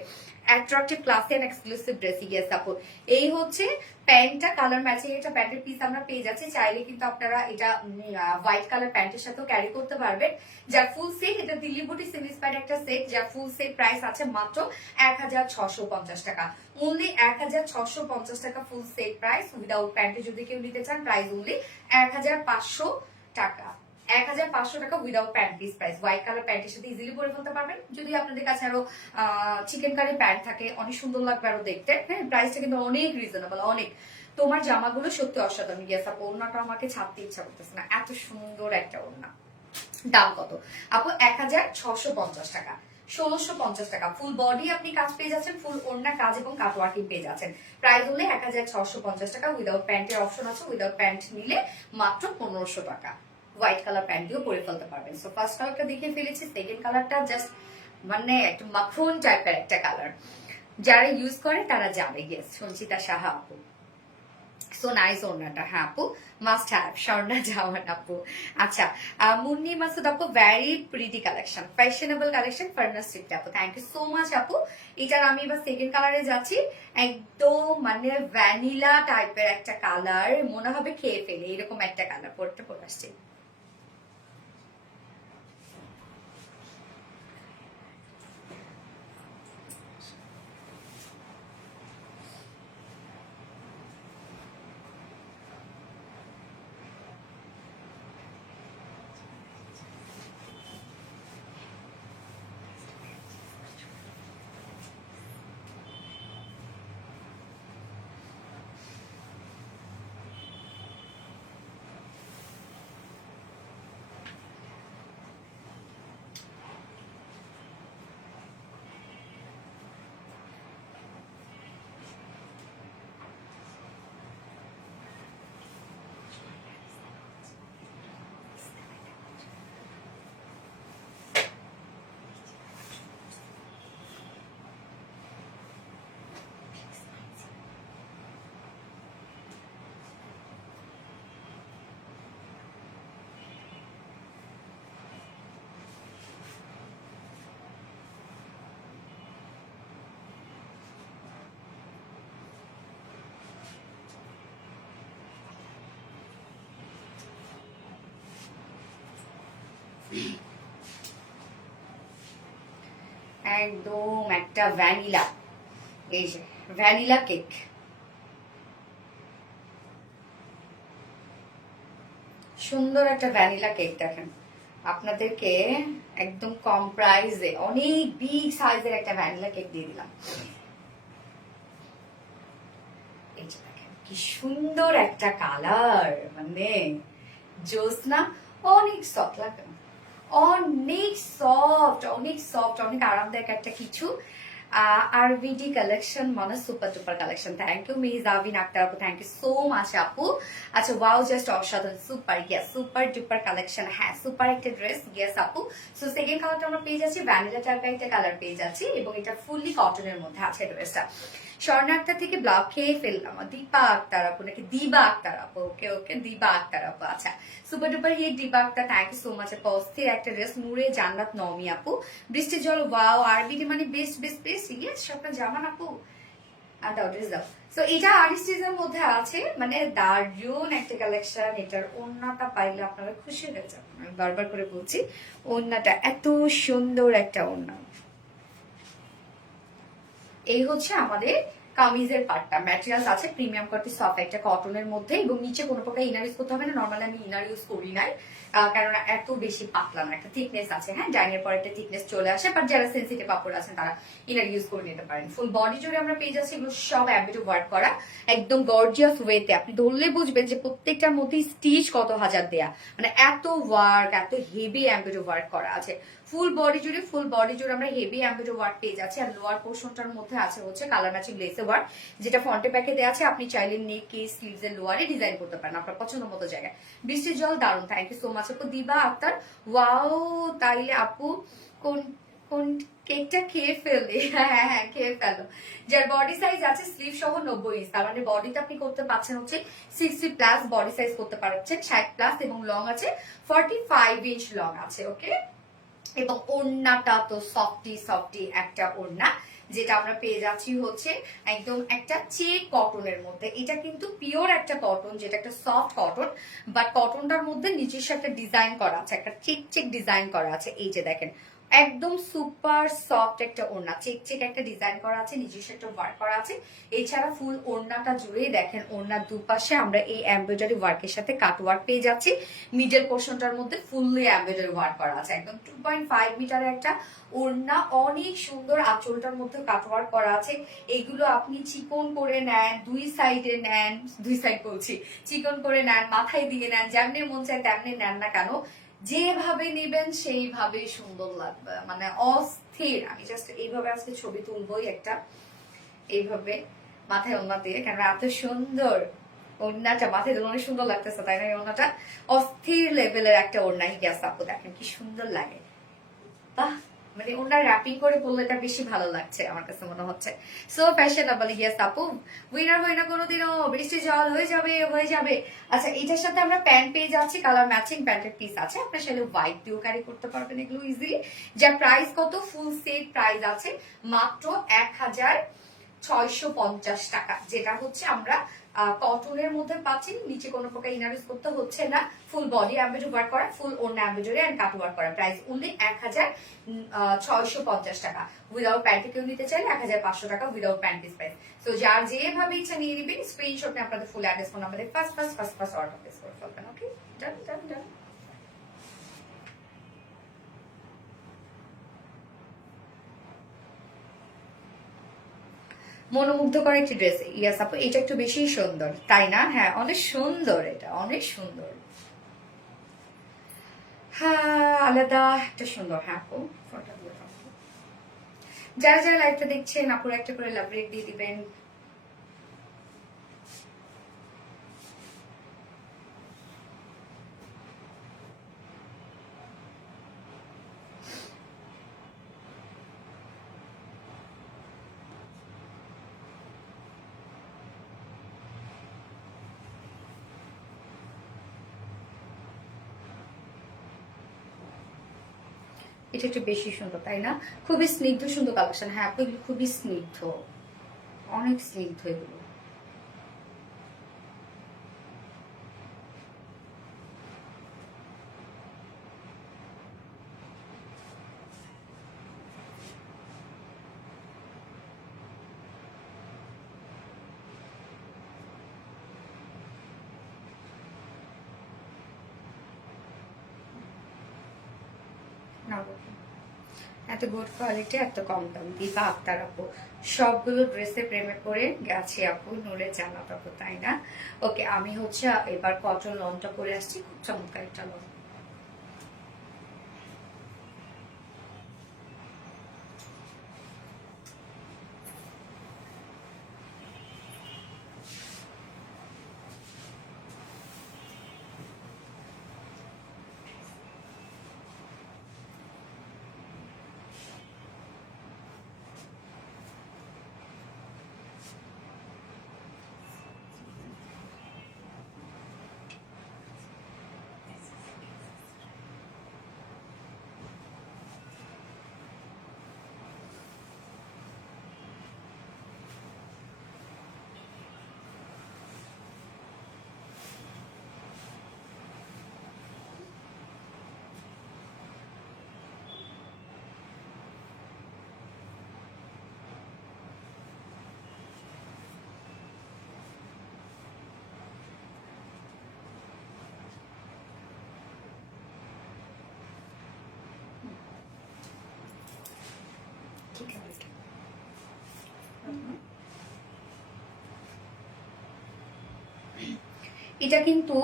Attractive classy and exclusive dressing yes আপু। এই হচ্ছে প্যান্টটা, কালার ম্যাচিং একটা প্যান্টের পিস আমরা পেয়ে যাচ্ছি। চাইলে কিন্তু আপনারা এটা হোয়াইট কালার প্যান্টের সাথেও ক্যারি করতে পারবেন। যার ফুল সেট, এটা দিল্লি বুটি সেমিস্পাইড একটা সেট, যার ফুল সেট প্রাইস আছে মাত্র 1650 টাকা। অনলি 1650 টাকা ফুল সেট প্রাইস। উইদাউট প্যান্টে যদি কেউ নিতে চান প্রাইস অনলি 1500 টাকা। 1500 টাকা without pant piece price. White colour প্যান্টের সাথে ইজিলি পরে ফেলতে পারবেন। যদি আপনাদের কাছে আরো চিকেন কারি প্যান্ট থাকে অনেক সুন্দর লাগবে আরো দেখতে। হ্যাঁ প্রাইসটা কিন্তু অনেক রিজনেবল অনেক। তোমার জামাগুলো সত্যি অসাধারণ। ইয়েস আপু ওড়নাটা আমাকে ছাড়তে ইচ্ছা করতেছে না, এত সুন্দর একটা ওড়না। দাম কত আপু? 1650 টাকা। 1650 টাকা। ফুল বডি আপনি কাজ পেয়ে যাচ্ছেন, ফুল ওড়না কাজ এবং কাটওয়ার্কিং পেয়ে যাচ্ছেন। প্রাইস হলে 1650 টাকা। উইদাউট প্যান্টের অপশন আছে, উইদাউট প্যান্ট নিলে মাত্র 1500 টাকা। হোয়াইট কালার প্যান্ট দিয়েও পরে ফেলতে পারবেন। সো ফার্স্ট কালারটা দেখে ফেলেছি, সেকেন্ড কালারটা জাস্ট মানে একটা মাখন টাইপের একটা কালার, যারা ইউজ করে তারা যাবে। ইয়েস, সঞ্চিতা সাহা আপু, সো নাইস ওড়নাটা। হ্যাঁ আপু, মাস্ট হ্যাভ স্বর্ণা জামান আপু। আচ্ছা, মুন্নি মাসুদ আপু, very pretty collection, fashionable collection, ফার্নাস স্ট্রিট আপু, থ্যাংক ইউ সো মাচ আপু। এটার আমি এবার সেকেন্ড কালারে যাচ্ছি, একদম মানে ভ্যানিলা টাইপের একটা কালার, মনে হবে খেয়ে ফেলে এরকম একটা কালার পরতে পরে আসছে। একদম একটা ভ্যানিলা, এই যে ভ্যানিলা কেক, সুন্দর একটা ভ্যানিলা কেক দেখেন আপনাদেরকে, একদম কম প্রাইসে অনেক বিগ সাইজের একটা ভ্যানিলা কেক দিয়ে দিলাম। এই যে দেখেন কি সুন্দর একটা কালার, মানে জ্যোৎস্না, অনেক সফট লাগে, অনেক সফট, অনেক সফট, অনেক আরামদায়ক একটা কিছু। আরবিডি কালেকশন মানে super duper collection. Thank you miss Abin Akter আপু, থ্যাংক ইউ সো মাচ আপু। আচ্ছা, ওয়াও, জাস্ট অসাধারণ, super, yes, super duper collection. হ্যাঁ, সুপার একটা ড্রেস, ইয়েস আপু। সো সেকেন্ড কালারটা আমরা পেয়ে যাচ্ছি, ভ্যানিলা টাইপের একটা কালার পেয়ে যাচ্ছি, এবং এটা ফুললি কটনের মধ্যে আছে ড্রেসটা। স্বর্ণা আক্তার থেকে ব্লগ খেয়ে ফেললাম, দীপা আক্তার আপু নাকি দিবা আক্তার আপু? ওকে ওকে, দিবা আক্তার আপু। আচ্ছা, super duper hit Diba Akter, thank you so much আপু। অস্থির একটা ড্রেস, নূরে জান্নাত নওমি আপু, বৃষ্টির জল, ওয়াও, আরবিডি মানে বেস্ট বেস্ট বেস্ট, ইয়েস, স্বপ্ন জামান আপু। আর দাও ড্রেস দাও। সো এটা আর্টিস্টের মধ্যে আছে, মানে দারুণ একটা কালেকশন। এটার ওড়নাটা পাইলে আপনারা খুশি হয়ে যাবেন, আমি বারবার করে বলছি, ওড়নাটা এত সুন্দর একটা ওড়না। এই হচ্ছে আমাদের কামিজের পার্টটা, ম্যাটেরিয়ালস আছে প্রিমিয়াম কোয়ালিটি সফট একটা কটনের মধ্যে, এবং নিচে কোনো প্রকার ইনার ইউজ করতে হবে না। নর্মালি আমি ইনার ইউজ করি নাই, কারণ এত বেশি পাতলা না, একটা থিকনেস আছে। হ্যাঁ, ডাইনের পর একটা থিকনেস চলে আসে, বাট যারা সেন্সিটিভ কাপড় আছেন তারা ইনার ইউজ করে নিতে পারেন। ফুল বডি জুড়ে আমরা পেয়ে যাচ্ছি এগুলো সব অ্যাম্বিটো ওয়ার্ক করা, একদম গর্জিয়াস ওয়েতে। আপনি ধরলে বুঝবেন যে প্রত্যেকটার মধ্যে স্টিচ কত হাজার দেয়া, মানে এত ওয়ার্ক, এত হেভি অ্যাম্বিটো ওয়ার্ক করা আছে ফুল বডি জুড়ে। ফুল বডি জুড়ে আমরা হেভি অ্যাম্বিটো ওয়ার্ক পেয়ে যাচ্ছি, আর লোয়ার পোর্শনটার মধ্যে আছে হচ্ছে কালার ম্যাচিং লেসে ওয়ার্ক, যেটা ফ্রন্টে প্যাকে দেওয়া আছে। আপনি চাইলে নেক, স্লিভস এর লোয়ারে ডিজাইন করতে পারেন আপনার পছন্দ মতো জায়গায়। বৃষ্টির জল, দারুন, থ্যাংক ইউ সো মাচ আপু। দিবা আক্তার, ওয়াও, তাইলে আপু কোন কোন কেকটা খেয়ে ফেললে? হ্যাঁ হ্যাঁ, খেয়ে ফেলো। যার বডি সাইজ আছে স্লিভ সহ 90 ইঞ্চ, তার মানে বডিতে আপনি করতে পারছেন হচ্ছে 60 প্লাস, বডি সাইজ করতে পারছেন 60 প্লাস, এবং লং আছে 45 ইঞ্চ লং আছে। ওকে, এবং ওড়নাটা তো সফটি সফটি একটা ওড়না, যেটা আমরা পেয়ে যাচ্ছি হচ্ছে একদম একটা চেক কটনের মধ্যে। এটা কিন্তু পিওর একটা কটন, যেটা একটা সফট কটন, বাট কটনটার মধ্যে নিজস্ব একটা ডিজাইন করা আছে, একটা চেক চেক ডিজাইন করা আছে। এই যে দেখেন, একদম সুপার সফট একটা ওড়না, চেক চেক একটা ডিজাইন করা আছে, নিজস্ব একটা ওয়ার্ক করা আছে। এছাড়া ফুল ওড়নাটা জুড়ে দেখেন, ওড়নার দুপাশে আমরা এই এমব্রয়ডারি ওয়ার্কের সাথে কাট ওয়ার্ক পেয়ে যাচ্ছি। মিডল পোর্শনটার মধ্যে ফুললি এমব্রয়ডারি ওয়ার্ক করা আছে, একদম 2.5 মিটারের একটা ওড়না, অনেক সুন্দর। আঁচলটার মধ্যে কাট ওয়ার্ক করা আছে। এগুলো আপনি চিকন করে নেন, দুই সাইডে নেন, দুই সাইড বলছি, চিকন করে নেন, মাথায় দিয়ে নেন, যেমনি মন চায় তেমনি নেন না কেন, যেভাবে নেবেন সেইভাবে সুন্দর লাগবে, মানে অস্থির। আমি জাস্ট এইভাবে আজকে ছবি তুলবোই একটা, এইভাবে মাথায় ওড়না দিয়ে, কেন এত সুন্দর ওড়নাটা মাথায় দিলে অনেক সুন্দর লাগতেছে, তাই না? এই ওড়নাটা অস্থির লেভেলের একটা ওড়না। হিয়াস আপু দেখেন কি সুন্দর লাগে, বাহ! মানে ওনার র্যাপিং করে পড়লে এটা বেশি ভালো লাগছে আমার কাছে মনে হচ্ছে। So fashionable. হিয়াস আপু উইনার হয় না কোনোদিনও, বৃষ্টি জল হয়ে যাবে হয়ে যাবে। আচ্ছা, এটার সাথে আমরা প্যান্ট পেয়ে যাচ্ছি, কালার ম্যাচিং প্যান্টের পিস আছে, আপনার সাথে হোয়াইট দিয়েও ক্যারি করতে পারবেন এগুলো ইজিলি। যার প্রাইস কত, ফুল সেট প্রাইস আছে মাত্র 1650 টাকা, যেটা হচ্ছে আমরা কটনের মধ্যে পাচ্ছি, নিচে কোনো প্রকার ইনার ইউজ করতে হচ্ছে না, ফুল বডি অ্যাম্বেজ ওয়ার্ক করা, ফুল ওড়না অ্যাম্বেজরি এন্ড কাট ওয়ার্ক করা, প্রাইস অনলি 1650 টাকা। উইদাউট প্যান্ট কেউ নিতে চাইলে 1500 টাকা without pant piece price. So যার যেভাবে ইচ্ছা নিয়ে নিবেন, স্ক্রিনশট নিয়ে আপনাদের ফুল অ্যাড্রেস ফোন নাম্বারে ফার্স্ট অর্ডার প্লেস করে ফেলবেন। ওকে, ডান ডান ডান। মনোমুগ্ধকর একটি ড্রেস। ইয়াস আপু এটা একটু বেশি সুন্দর, তাই না? হ্যাঁ, অনেক সুন্দর, এটা অনেক সুন্দর। হ্যাঁ, আলাদা একটা সুন্দর। হ্যাঁ আপু, যারা যারা লাইভটা দেখছেন আপুর একটা করে লাভ রেট দিয়ে দিবেন। এটা একটু বেশি সুন্দর, তাই না? খুবই স্নিগ্ধ সুন্দর কালেকশন। হ্যাঁ আপু, এগুলো খুবই স্নিগ্ধ, অনেক স্নিগ্ধ এগুলো। এত গুড কোয়ালিটি, এত কম দাম। দিবা আক্তার আপু, সবগুলো ড্রেসে প্রেমে পড়ে গেছে আপু, নূরে জান্নাত আপু, তাই না? ওকে, আমি হচ্ছে এবার কটন লনটা পরে আসছি, খুব চমৎকার একটা লন। ঠিক আছে, এটা কিন্তু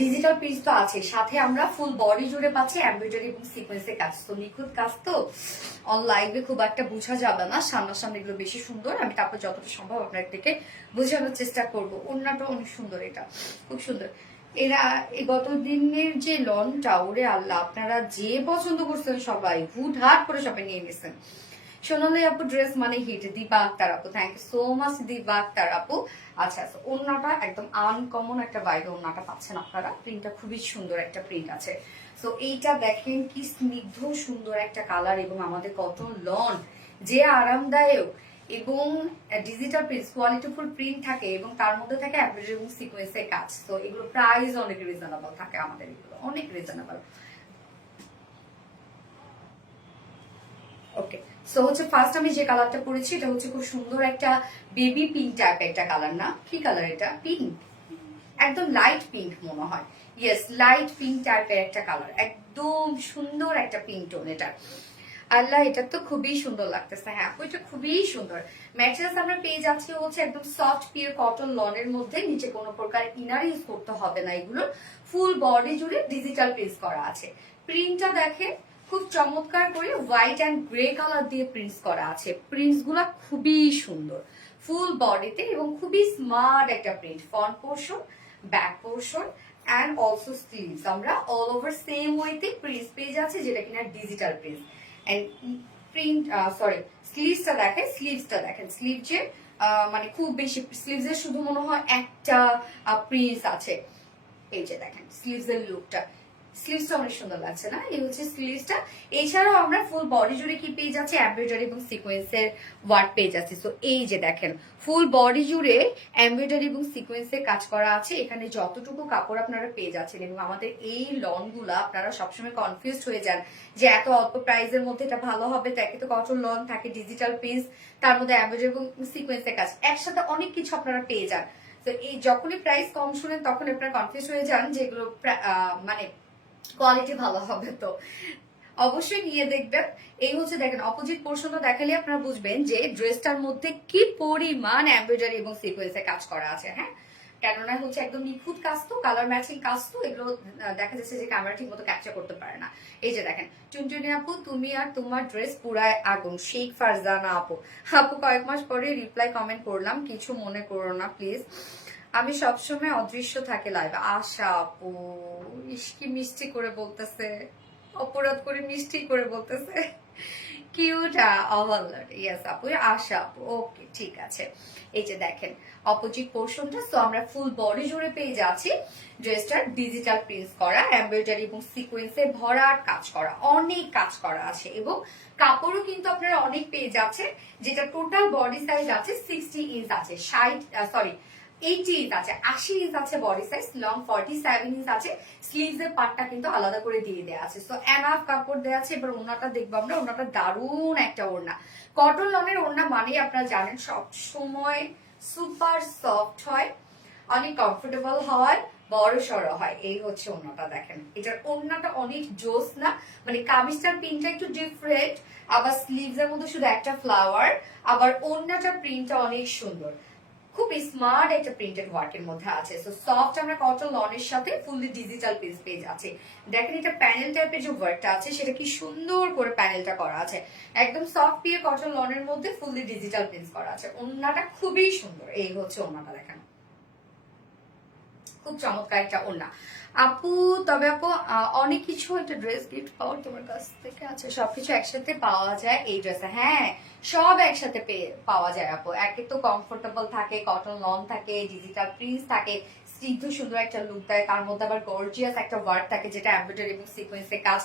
ডিজিটাল প্রিন্ট তো আছে, সাথে আমরা ফুল বডি জুড়ে পাচ্ছি এমব্রয়ডারি এবং সিকোয়েন্সের কাজ। তো নিখুঁত কাজ তো অন লাইভে খুব একটা বোঝা যাবে না, সামনাসামনি এগুলো বেশি সুন্দর। আমি তারপর যতটা সম্ভব আপনাদেরকে বোঝানোর চেষ্টা করব। অন্যটা অনেক সুন্দর, এটা খুব সুন্দর। এরা এই গত দিনের যে লনটা, ওরে আল্লাহ, আপনারা যে পছন্দ করছেন সবাই হুট হাট করে সবাই নিয়ে নিছেন। সোনালি আপু ড্রেস মানে হিট। দিবা আক্তার আপু, থ্যাংক ইউ সো মাচ দিবা আক্তার আপু। আচ্ছা, ওড়নাটা একদম আনকমন একটা বাইরে ওড়নাটা পাচ্ছেন আপনারা, প্রিন্টটা খুবই সুন্দর একটা প্রিন্ট আছে। সো এইটা দেখেন কি স্নিগ্ধ সুন্দর একটা কালার, এবং আমাদের কত লন, যে আরামদায়ক, এবং ডিজিটাল প্রিন্ট, কোয়ালিটিফুল প্রিন্ট থাকে, এবং তার মধ্যে থাকে এমব্রয়ডারি এবং সিকোয়েন্সের কাজ। তো এগুলো প্রাইস অনেক রিজনেবল থাকে আমাদের, এগুলো অনেক রিজনেবল। ওকে, সো হচ্ছে ফার্স্ট আমি যে কালারটা পরেছি, এটা হচ্ছে খুব সুন্দর একটা বেবি পিঙ্ক টাইপের একটা কালার। না, কি কালার এটা? পিঙ্ক, একদম লাইট পিঙ্ক মনে হয়। ইয়েস, লাইট পিঙ্ক টাইপের একটা কালার, একদম সুন্দর একটা পিঙ্ক টোন এটা। আল্লাহ, এটা তো খুবই সুন্দর লাগতেছে। হ্যাঁ আপু, এটা খুবই সুন্দর। ম্যাটেরিয়ালস আমরা পেয়ে যাচ্ছি হচ্ছে একদম সফট পিওর কটন লনের মধ্যে, নিচে কোনো প্রকার ইনার ইউজ করতে হবে না। এগুলো ফুল বডি জুড়ে ডিজিটাল প্রিন্ট করা আছে। প্রিন্টটা দেখেন খুব চমৎকার করে হোয়াইট অ্যান্ড গ্রে কালার দিয়ে প্রিন্টস করা আছে। প্রিন্টস গুলা খুবই সুন্দর ফুল বডিতে, এবং খুবই স্মার্ট একটা print. Front portion, back portion and also sleeves আমরা অল ওভার সেম ওয়েতে প্রিন্টস পেয়ে যাচ্ছে, যেটা কিনা ডিজিটাল প্রিন্ট। প্রিন্ট সরি স্লিভসটা দেখেন, স্লিভ যে মানে খুব বেশি স্লিভস এর শুধু মনে হয় একটা প্রিন্ট আছে। এই যে দেখেন স্লিভস এর লুকটা, স্লিভসটা অনেক সুন্দর লাগছে না? এই হচ্ছে স্লিভসটা। এছাড়াও আমরা ফুল বডি জুড়ে কি পেয়ে যাচ্ছি, এমব্রয়ডারি এবং সিকোয়েন্সের ওয়ার্ক পেয়ে যাচ্ছি। সো এই যে দেখেন ফুল বডি জুড়ে এমব্রয়ডারি এবং সিকোয়েন্সের কাজ করা আছে। এখানে যতটুকু কাপড় আপনারা পেয়ে যাচ্ছেন, এবং আমাদের এই লন গুলা আপনারা সবসময় কনফিউজ হয়ে যান যে এত অল্প প্রাইসের মধ্যে এটা ভালো হবে। তাকে তো কটন লন থাকে, ডিজিটাল প্রিন্ট, তার মধ্যে এমব্রয়ডারি এবং সিকোয়েন্সের কাজ, একসাথে অনেক কিছু আপনারা পেয়ে যান। তো এই যখনই প্রাইস কম শুনেন তখন আপনারা কনফিউজ হয়ে যান যে এগুলো মানে কোয়ালিটি ভালো হবে। তো অবশ্যই নিয়ে দেখবেন। এই হচ্ছে দেখেন অপোজিট পোর্শনটা দেখালে আপনারা বুঝবেন যে ড্রেসটার মধ্যে কি পরিমাণ এমব্রয়ডারি এবং সিকোয়েন্সে কাজ করা আছে। হ্যাঁ, কেননা হচ্ছে একদম নিখুঁত কাজ, তো কালার ম্যাচিং কাজ, তো এগুলো দেখা যাচ্ছে যে ক্যামেরা ঠিক মতো ক্যাপচার করতে পারে না। এই যে দেখেন টুনটুনি আপু, তুমি আর তোমার ড্রেস পুরাই আগুন। শেখ ফারজানা আপু, আপু কয়েক মাস পরে রিপ্লাই কমেন্ট করলাম, কিছু মনে করো না প্লিজ। আমি সবসময় অদৃশ্য থাকে লাইভে। আশা আপু, কি মিষ্টি করে বলতেছে, অপরাধ করে মিষ্টি করে বলতেছে, কিউট ওভারলর্ড। ইয়েস আপু, আশা আপু, ওকে ঠিক আছে। এই যে দেখেন অপোজিট পোর্শনটা, সো আমরা ফুল বডি জুড়ে পেয়ে যাচ্ছি ড্রেসটার ডিজিটাল প্রিন্টস করা, এমব্রয়ডারি এবং সিকোয়েন্সে ভরাট কাজ করা, অনেক কাজ করা আছে। এবং কাপড়ও কিন্তু আপনারা অনেক পেয়ে যাচ্ছেন, যেটা টোটাল বডি সাইজ আছে 60 ইঞ্চ আছে, 80 ইঞ্চ আছে, 80 ইঞ্চ আছে বডি সাইজ, লং 47 ইঞ্চ আছে। স্লিভস এর পার্টটা কিন্তু আলাদা করে দিয়ে দেওয়া আছে। সো এনাফ কাপড় দেওয়া আছে। এবার ওড়নাটা দেখবো আমরা। ওড়নাটা দারুণ একটা ওড়না, কটন লনের ওড়না মানে আপনারা জানেন সব সময় সুপার সফট হয়, অনেক কমফোর্টেবল হয়, বড় সড়ো হয়। এই হচ্ছে ওড়নাটা দেখেন, এটার ওড়নাটা অনেক জোস না, মানে কামিজটার প্রিন্টটা একটু ডিফারেন্ট, আবার স্লিভস এর মধ্যে শুধু একটা ফ্লাওয়ার, আবার ওড়নাটার প্রিন্টটা অনেক সুন্দর, খুব স্মার্ট একটা প্রিন্টেড ওয়ার্কের মধ্যে আছে। সো সফট আমরা কটন লনের সাথে ফুললি ডিজিটাল প্রিন্ট পেজ আছে। দেখেন এটা প্যানেল টাইপের যে ওয়ার্কটা আছে সেটা কি সুন্দর করে প্যানেলটা করা আছে, একদম সফট পিওর কটন লনের মধ্যে ফুললি ডিজিটাল প্রিন্ট করা আছে। ওড়নাটা খুবই সুন্দর। এই হচ্ছে ওড়নাটা দেখেন, খুব চমৎকার একটা ওড়না আপু। তবে আপু অনেক কিছু একটা ড্রেস গিফট পাওয়ার তোমার কাছ থেকে আছে, সবকিছু একসাথে পাওয়া যায় এই ড্রেসে। হ্যাঁ সব একসাথে পাওয়া যায় আপু। একে তো কমফোর্টেবল থাকে, কটন লন থাকে, ডিজিটাল প্রিন্ট থাকে, স্নিগ্ধ সুন্দর একটা লুক দেয়, তার মধ্যে আবার গর্জিয়াস একটা ওয়ার্ক থাকে যেটা এমব্রয়ডারি এবং সিকোয়েন্সের কাজ।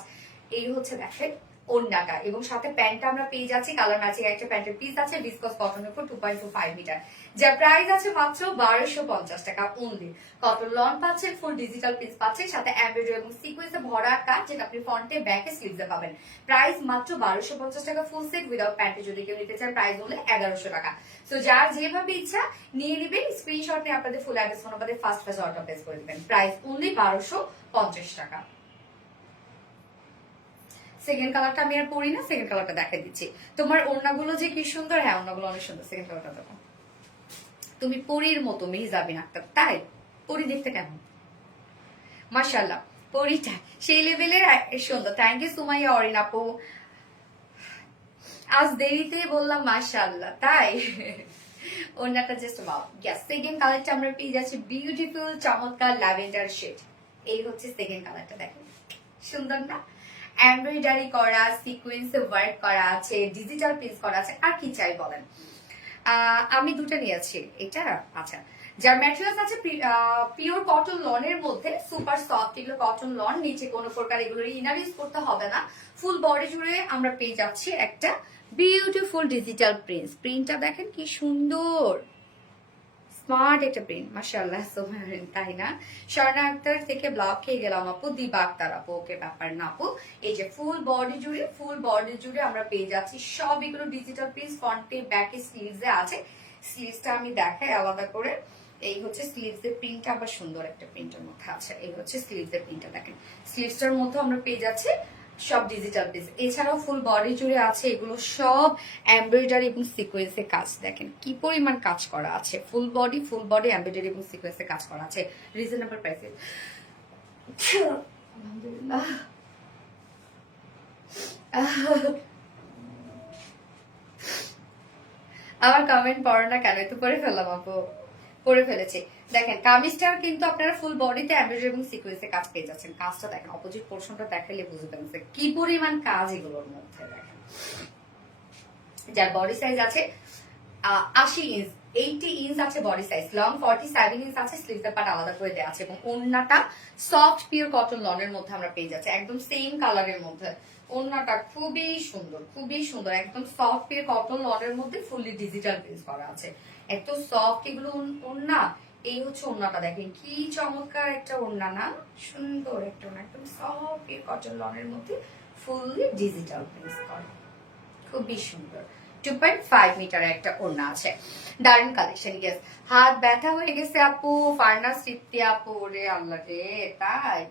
এই হচ্ছে দেখেন ওড়নাটা, এবং সাথে প্যান্টটা আমরা পেয়ে যাচ্ছি কালার ম্যাচিং একটা প্যান্টের পিস আছে, ভিসকস কটনের উপর 2.25 মিটার, যার প্রাইস আছে মাত্র 1250 টাকা অনলি। কটন লন পাচ্ছেন, ফুল ডিজিটাল পিস পাচ্ছেন, সাথে এমব্রয়ডারি এবং সিকোয়েন্সে ভরা কাজ, যেটা আপনি ফ্রন্টে ব্যাকে স্লিভসে পাবেন। প্রাইস মাত্র 1250 টাকা ফুল সেট উইদাউট প্যান্টে। যদি কেউ নিতে চান প্রাইস হলে 1100 টাকা। সো যার যেভাবে ইচ্ছা নিয়ে নেবেন, স্ক্রিনশট নিয়ে আপনাদের ফুল অ্যাড্রেস ফোন নাম্বারে ফার্স্ট ফেজ অর্ডার প্লেস করে দিবেন। প্রাইস অনলি 1250 টাকা। সেকেন্ড কালারটা আমি আর পরি না, সেকেন্ড কালারটা দেখাই দিচ্ছি। তোমার ওড়নাগুলো যে কি সুন্দর, হ্যাঁ ওড়নাগুলো অনেক সুন্দর। সেকেন্ড কালারটা দেখো, তুমি পরীর মতো মেহজাবিন আক্তার, তাই পরী দেখতে কেমন, মাশাআল্লাহ পরীটা সেই লেভেলের সুন্দর। থ্যাংক ইউ সুমাইয়া অরিন আপু, আজ দেরিতে বললাম মাশাআল্লাহ, তাই ওড়নাটা জাস্ট ওয়াও। ইয়েস, সেকেন্ড কালারটা আমরা পেয়ে যাচ্ছি বিউটিফুল চমৎকার ল্যাভেন্ডার শেড। এই হচ্ছে সেকেন্ড কালারটা, দেখেন সুন্দর না? এমব্রয়ডারি করা, সিকোয়েন্সে ওয়ার্ক করা আছে, ডিজিটাল প্রিন্ট করা আছে, আর কি চাই বলেন। আমি দুটো নিয়েছি, এটা আচ্ছা। যার ম্যাটেরিয়ালস আছে পিওর কটন লনের মধ্যে, সুপার সফট, এগুলো কটন লন, নিচে কোনো প্রকার এগুলো ইনার ইউজ করতে হবে না। ফুল বডি জুড়ে আমরা পেয়ে যাচ্ছি একটা বিউটিফুল ডিজিটাল প্রিন্ট। প্রিন্টটা দেখেন কি সুন্দর, স্মার্ট একটা প্রিন্ট, মাশাআল্লাহ সুবহানাল্লাহ, তাই না? স্বর্ণা আক্তার থেকে ব্লক খেয়ে গেলাম আপু, দিবা আক্তার আপু, ওকে ব্যাপার না আপু। এই যে ফুল বডি জুড়ে আমরা পেয়ে যাচ্ছি সব এগুলো ডিজিটাল প্রিন্ট, ফ্রন্টে ব্যাকে স্লিভসে আছে। স্লিভসটা আমি দেখাই আলাদা করে। এই হচ্ছে স্লিভসের প্রিন্টটা, আবার সুন্দর একটা প্রিন্টের মধ্যে আছে। এই হচ্ছে স্লিভসের প্রিন্টটা, দেখেন স্লিভসটার মধ্যে আমরা পেয়ে যাচ্ছি সব ডিজিটাল পিস। এছাড়াও ফুল বডি জুড়ে আছে এগুলো সব এমব্রয়ডারি এবং সিকোয়েন্সে কাজ। দেখেন কি পরিমাণ কাজ করা আছে, ফুল বডি এমব্রয়ডারি এবং সিকোয়েন্সে কাজ করা আছে রিজনেবল প্রাইসে। আলহামদুলিল্লাহ। আমার কমেন্ট পড়ো না কেন? একটু করে ফেললাম আপু, করে ফেলেছি। দেখেন কামিজটার কিন্তু আপনারা ফুল বডিতে এমব্রয়ডারি এবং সিকোয়েন্সে কাজ পেয়ে যাচ্ছেন। কাজটা দেখেন, অপোজিট পোর্শনটা দেখালে বুঝতে পারছেন কি পরিমাণ কাজ এগুলোর মধ্যে। দেখেন যার বডি সাইজ আছে 80 ইঞ্চ, 80 ইঞ্চ আছে বডি সাইজ, লং 47 ইঞ্চ আছে, স্লিভের পার্ট আলাদা করে দেওয়া আছে এবং ওড়নাটা সফট পিওর কটন লনের মধ্যে আমরা পেয়ে যাচ্ছি, একদম সেম কালারের মধ্যে। ওড়নাটা খুবই সুন্দর, খুবই সুন্দর, একদম সফট পিওর কটন লনের মধ্যে ফুললি ডিজিটাল প্রিন্ট করা আছে। এত সফট এগুলো ওড়না। এই হচ্ছে ওড়নাটা, দেখেন কি চমৎকার একটা ওড়না না, সুন্দর একটা ওড়না, একদম সফট পিওর কটন লনের মধ্যে ফুললি ডিজিটাল প্রিন্ট করা, খুবই সুন্দর। 2.5 মিটার একটা ওড়না আছে, দারুন কালেকশন। গেস হাত ব্যথা হয়ে গেছে আপু, ফার্নাস তৃপ্তি আপু, রে আল্লাহ রে, তাই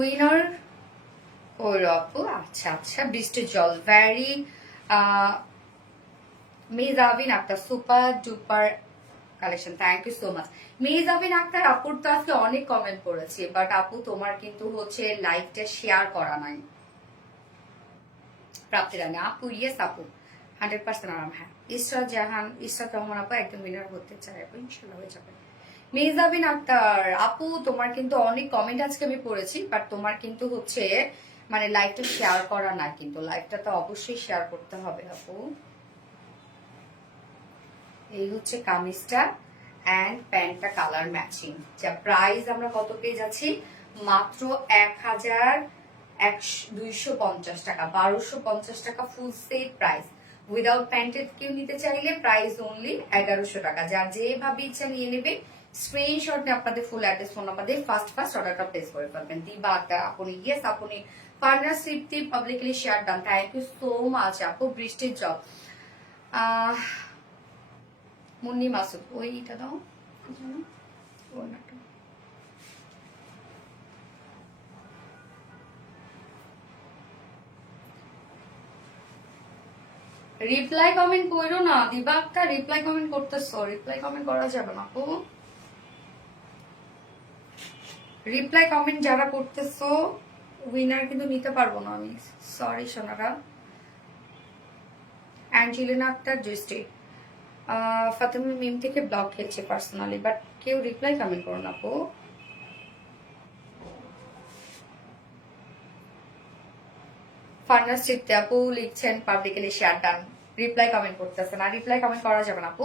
উইনার ওর আপু। আচ্ছা আচ্ছা, বৃষ্টির জল ভ্যারি Mezabin Akter, super duper collection, thank you so much. Mezabin Akter আপুর তো আজকে অনেক কমেন্ট করেছি, বাট আপু তোমার কিন্তু হচ্ছে লাইভটা শেয়ার করা নাই। প্রাপ্তি রানী আপু, ইয়েস আপু 100% আরাম। হ্যাঁ ইসরাত জাহান, ইসরাত রহমান আপু একদম উইনার হতে চায় আপু, ইনশাল্লাহ হয়ে যাবে। মেজাবিন আক্তার আপু তোমার কিন্তু অনেক কমেন্ট আজকে আমি পড়েছি, বাট তোমার কিন্তু হচ্ছে মানে লাইভটা শেয়ার করা না, কিন্তু লাইভটা তো অবশ্যই শেয়ার করতে হবে আপু। এই হচ্ছে কামিজটা এন্ড প্যান্টটা কালার ম্যাচিং, যা প্রাইস আমরা কত পেয়ে যাচ্ছি মাত্র 1250 টাকা, 1250 টাকা ফুল সেট প্রাইস। উইদাউট প্যান্টের কেউ নিতে চাইলে প্রাইস অনলি 1100 টাকা। যার যেভাবে ইচ্ছা নিয়ে নেবে, স্ক্রিনশট আপনাদের ফুল অ্যাড্রেস ফোন নাম্বার দিয়ে ফার্স্ট অর্ডারটা প্লেস করে ফেলবেন। দিবা আক্তার আপনি, ইয়েস আপনি ফার্নার সিফটি publicly share done, thank you so much আপু। বৃষ্টির জব মুন্নি মাসুদ, ওইটা দাও রিপ্লাই কমেন্ট করো না দিবা একটা, রিপ্লাই কমেন্ট করতেছো, রিপ্লাই কমেন্ট করা যাবে না আপু। রিপ্লাই কমেন্ট যারা করতেছো উইনার কিন্তু নিতে পারবো না আমি, সরি সোনারা। অ্যাঞ্জেলিনা আক্তার দৃষ্টি, ফাতেমা মিম থেকে ব্লক খেয়েছে পার্সোনালি, বাট কেউ রিপ্লাই কমেন্ট করো না আপু। ফার্নাস চিত্তে আপু লিখছেন পাবলিকলি শেয়ার ডান, রিপ্লাই কমেন্ট করতেছে না, রিপ্লাই কমেন্ট করা যাবে না আপু।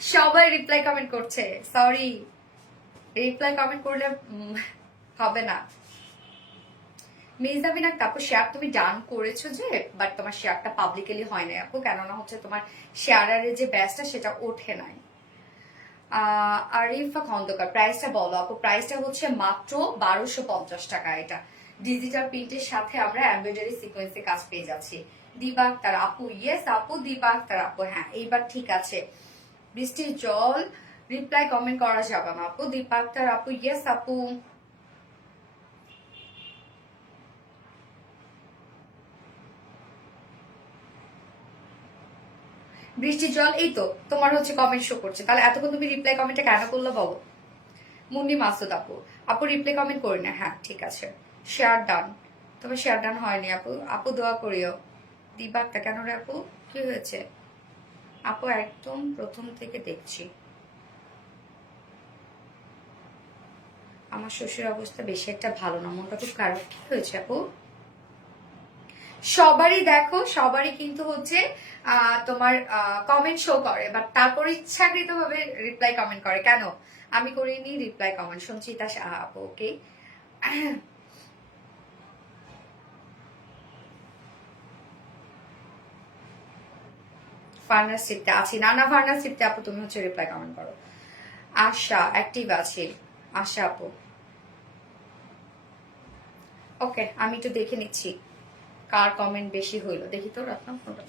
সবাই রিপ্লাই কমেন্ট করছে, সরি, রিপ্লাই কমেন্ট করলে হবে না। মেজাবিন আক্তার আপু শেয়ার তুমি ডান করেছো যে, বাট তোমার শেয়ারটা পাবলিকলি হয় নাই আপু, কেননা হচ্ছে তোমার শেয়ারের যে ব্যাচটা সেটা ওঠে নাই। আরিফা খন্দকার প্রাইসটা বলো আপু। প্রাইসটা হচ্ছে মাত্র 1250 টাকা। এটা ডিজিটাল প্রিন্টের সাথে আমরা এমব্রয়ডারি সিকোয়েন্সে কাজ পেয়ে যাচ্ছি। দিবা আক্তার আপু, ইয়েস আপু দিবা আক্তার আপু, হ্যাঁ এইবার ঠিক আছে। বৃষ্টির জল রিপ্লাই কমেন্ট করা যাবে না আপু। দীপা আক্তার আপু, ইয়েস আপু। বৃষ্টির জল, এই তো তোমার হচ্ছে কমেন্ট শো করছে, তাহলে এতক্ষণ তুমি রিপ্লাই কমেন্টে কেন করলো বলো। মুন্নি মাসুদ আপু, আপু রিপ্লাই কমেন্ট করি না, হ্যাঁ ঠিক আছে। শেয়ার ডান, তবে শেয়ার ডান হয়নি আপু, আপু দোয়া করিও। দিবাকটা কেন রে আপু, কি হয়েছে আপু? একদম প্রথম থেকে দেখছি। আমার শ্বশুরের অবস্থা বেশি একটা ভালো না, মনটা খুব খারাপ। কি হয়েছে আপু? সবারই দেখো, সবারই কিন্তু হচ্ছে তোমার কমেন্ট শো করে, বাট তারপর ইচ্ছাকৃত ভাবে রিপ্লাই কমেন্ট করে কেন? আমি করিনি রিপ্লাই কমেন্ট। সঞ্চিতা সাহা আপু, ওকে। ফার্নাস সিটতে আছি, নানা ফার্নাস সিটতে আপু তুমি হচ্ছে রিপ্লাই কমেন্ট করো। আশা অ্যাক্টিভ আছে, আশা আপু, ওকে আমি একটু দেখে নিচ্ছি কার কমেন্ট বেশি হইলো, দেখি তো রত্ন ফোনটা।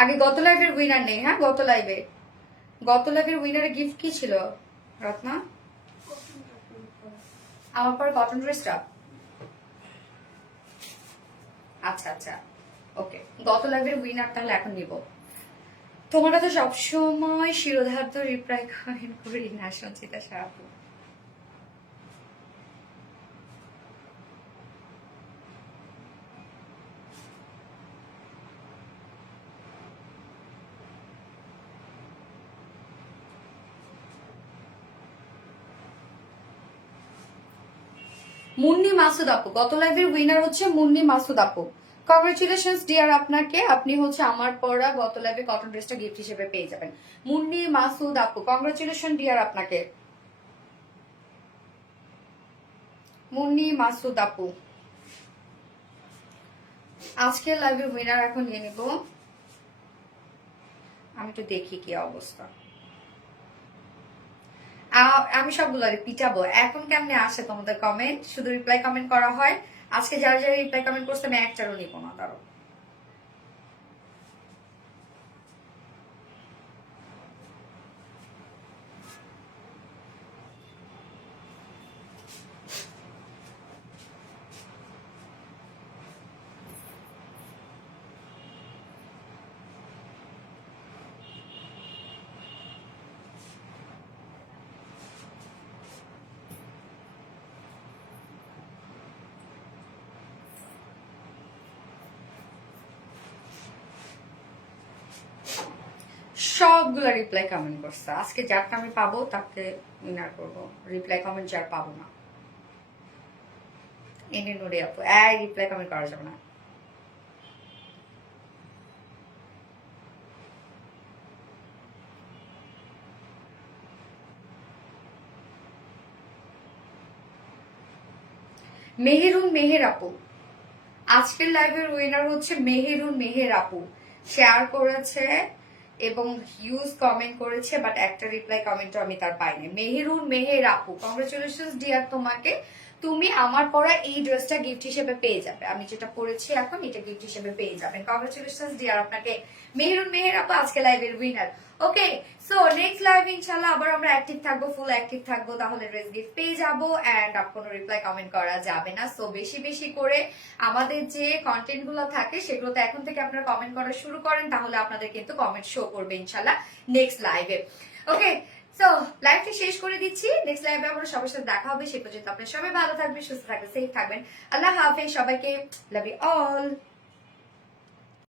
আগে গত লাইভের উইনার নেই। হ্যাঁ, গত লাইভের উইনারের গিফট কি ছিল রত্না? আমার পর কটন ড্রেসটা। আচ্ছা আচ্ছা, ওকে, গত লাইভের উইনার তাহলে এখন নিব। তোমরা তো সবসময় শিরোধার্য রিপ্লাই কমেন্ট করি না সঞ্চিতা সাহু। মুন্নি মাসুদ আপু, গত লাইভের উইনার হচ্ছে মুন্নি মাসুদ আপু। কংগ্রেচুলেশনস ডিয়ার আপনাকে, আপনি হচ্ছে আমার পরা গত লাইভে কটন ড্রেসটা গিফট হিসেবে পেয়ে যাবেন। মুন্নি মাসুদ আপু, কংগ্রেচুলেশন ডিয়ার আপনাকে। মুন্নি মাসুদ আপু, আজকের লাইভের উইনার এখন নিয়ে নিব। আমি তো দেখি কি অবস্থা। আমি সবগুলো পিটাবো। এখন কেমনে আসে তোমাদের কমেন্ট? শুধু রিপ্লাই কমেন্ট করা হয়। আজকে যারা যারা রিপ্লাই কমেন্ট করছে আমি একটারও নিব না। তারও সবগুলো রিপ্লাই কমেন্ট করছে। আজকে যারটা আমি পাবো তাকে উইনার করবো। রিপ্লাই কমেন্ট যার পাবো না। এনে নুরে আপু, রিপ্লাই কমেন্ট করা যাবে না। মেহেরুন মেহের আপু, আজকের লাইভের উইনার হচ্ছে মেহেরুন মেহের আপু। শেয়ার করেছে এবং হিউজ কমেন্ট করেছে, বাট একটা রিপ্লাই কমেন্টও আমি তার পাইনি। মেহেরুন মেহের আপু, কংগ্রেচুলেশনস ডিয়ার তোমাকে। তুমি আমার পরা এই ড্রেসটা গিফট হিসেবে পেয়ে যাবে। আমি যেটা পরেছি এখন এটা গিফট হিসেবে পেয়ে যাবেন। কংগ্রেচুলেশনস ডিয়ার আপনাকে মেহেরুন মেহের আপু, আজকে লাইভের উইনার। ওকে, সো নেক্সট লাইভ ইনশাআল্লাহ আবার আমরা অ্যাক্টিভ থাকবো, ফুল অ্যাক্টিভ থাকবো, তাহলে ড্রেস গিফট পেয়ে যাবো। এন্ড আর কোনো রিপ্লাই কমেন্ট করা যাবে না। সো বেশি বেশি করে আমাদের যে কন্টেন্ট গুলো থাকে সেগুলোতে এখন থেকে আপনারা কমেন্ট করা শুরু করেন, তাহলে আপনাদের কিন্তু কমেন্ট শো করবে ইনশাআল্লাহ নেক্সট লাইভে। ওকে, সো লাইভটি শেষ করে দিচ্ছি। নেক্সট লাইভে আবার সবার সাথে দেখা হবে। সে পর্যন্ত আপনারা সবাই ভালো থাকবেন, সুস্থ থাকবেন, সেফ থাকবেন। আল্লাহ হাফেজ সবাইকে, লাভ ইউ অল।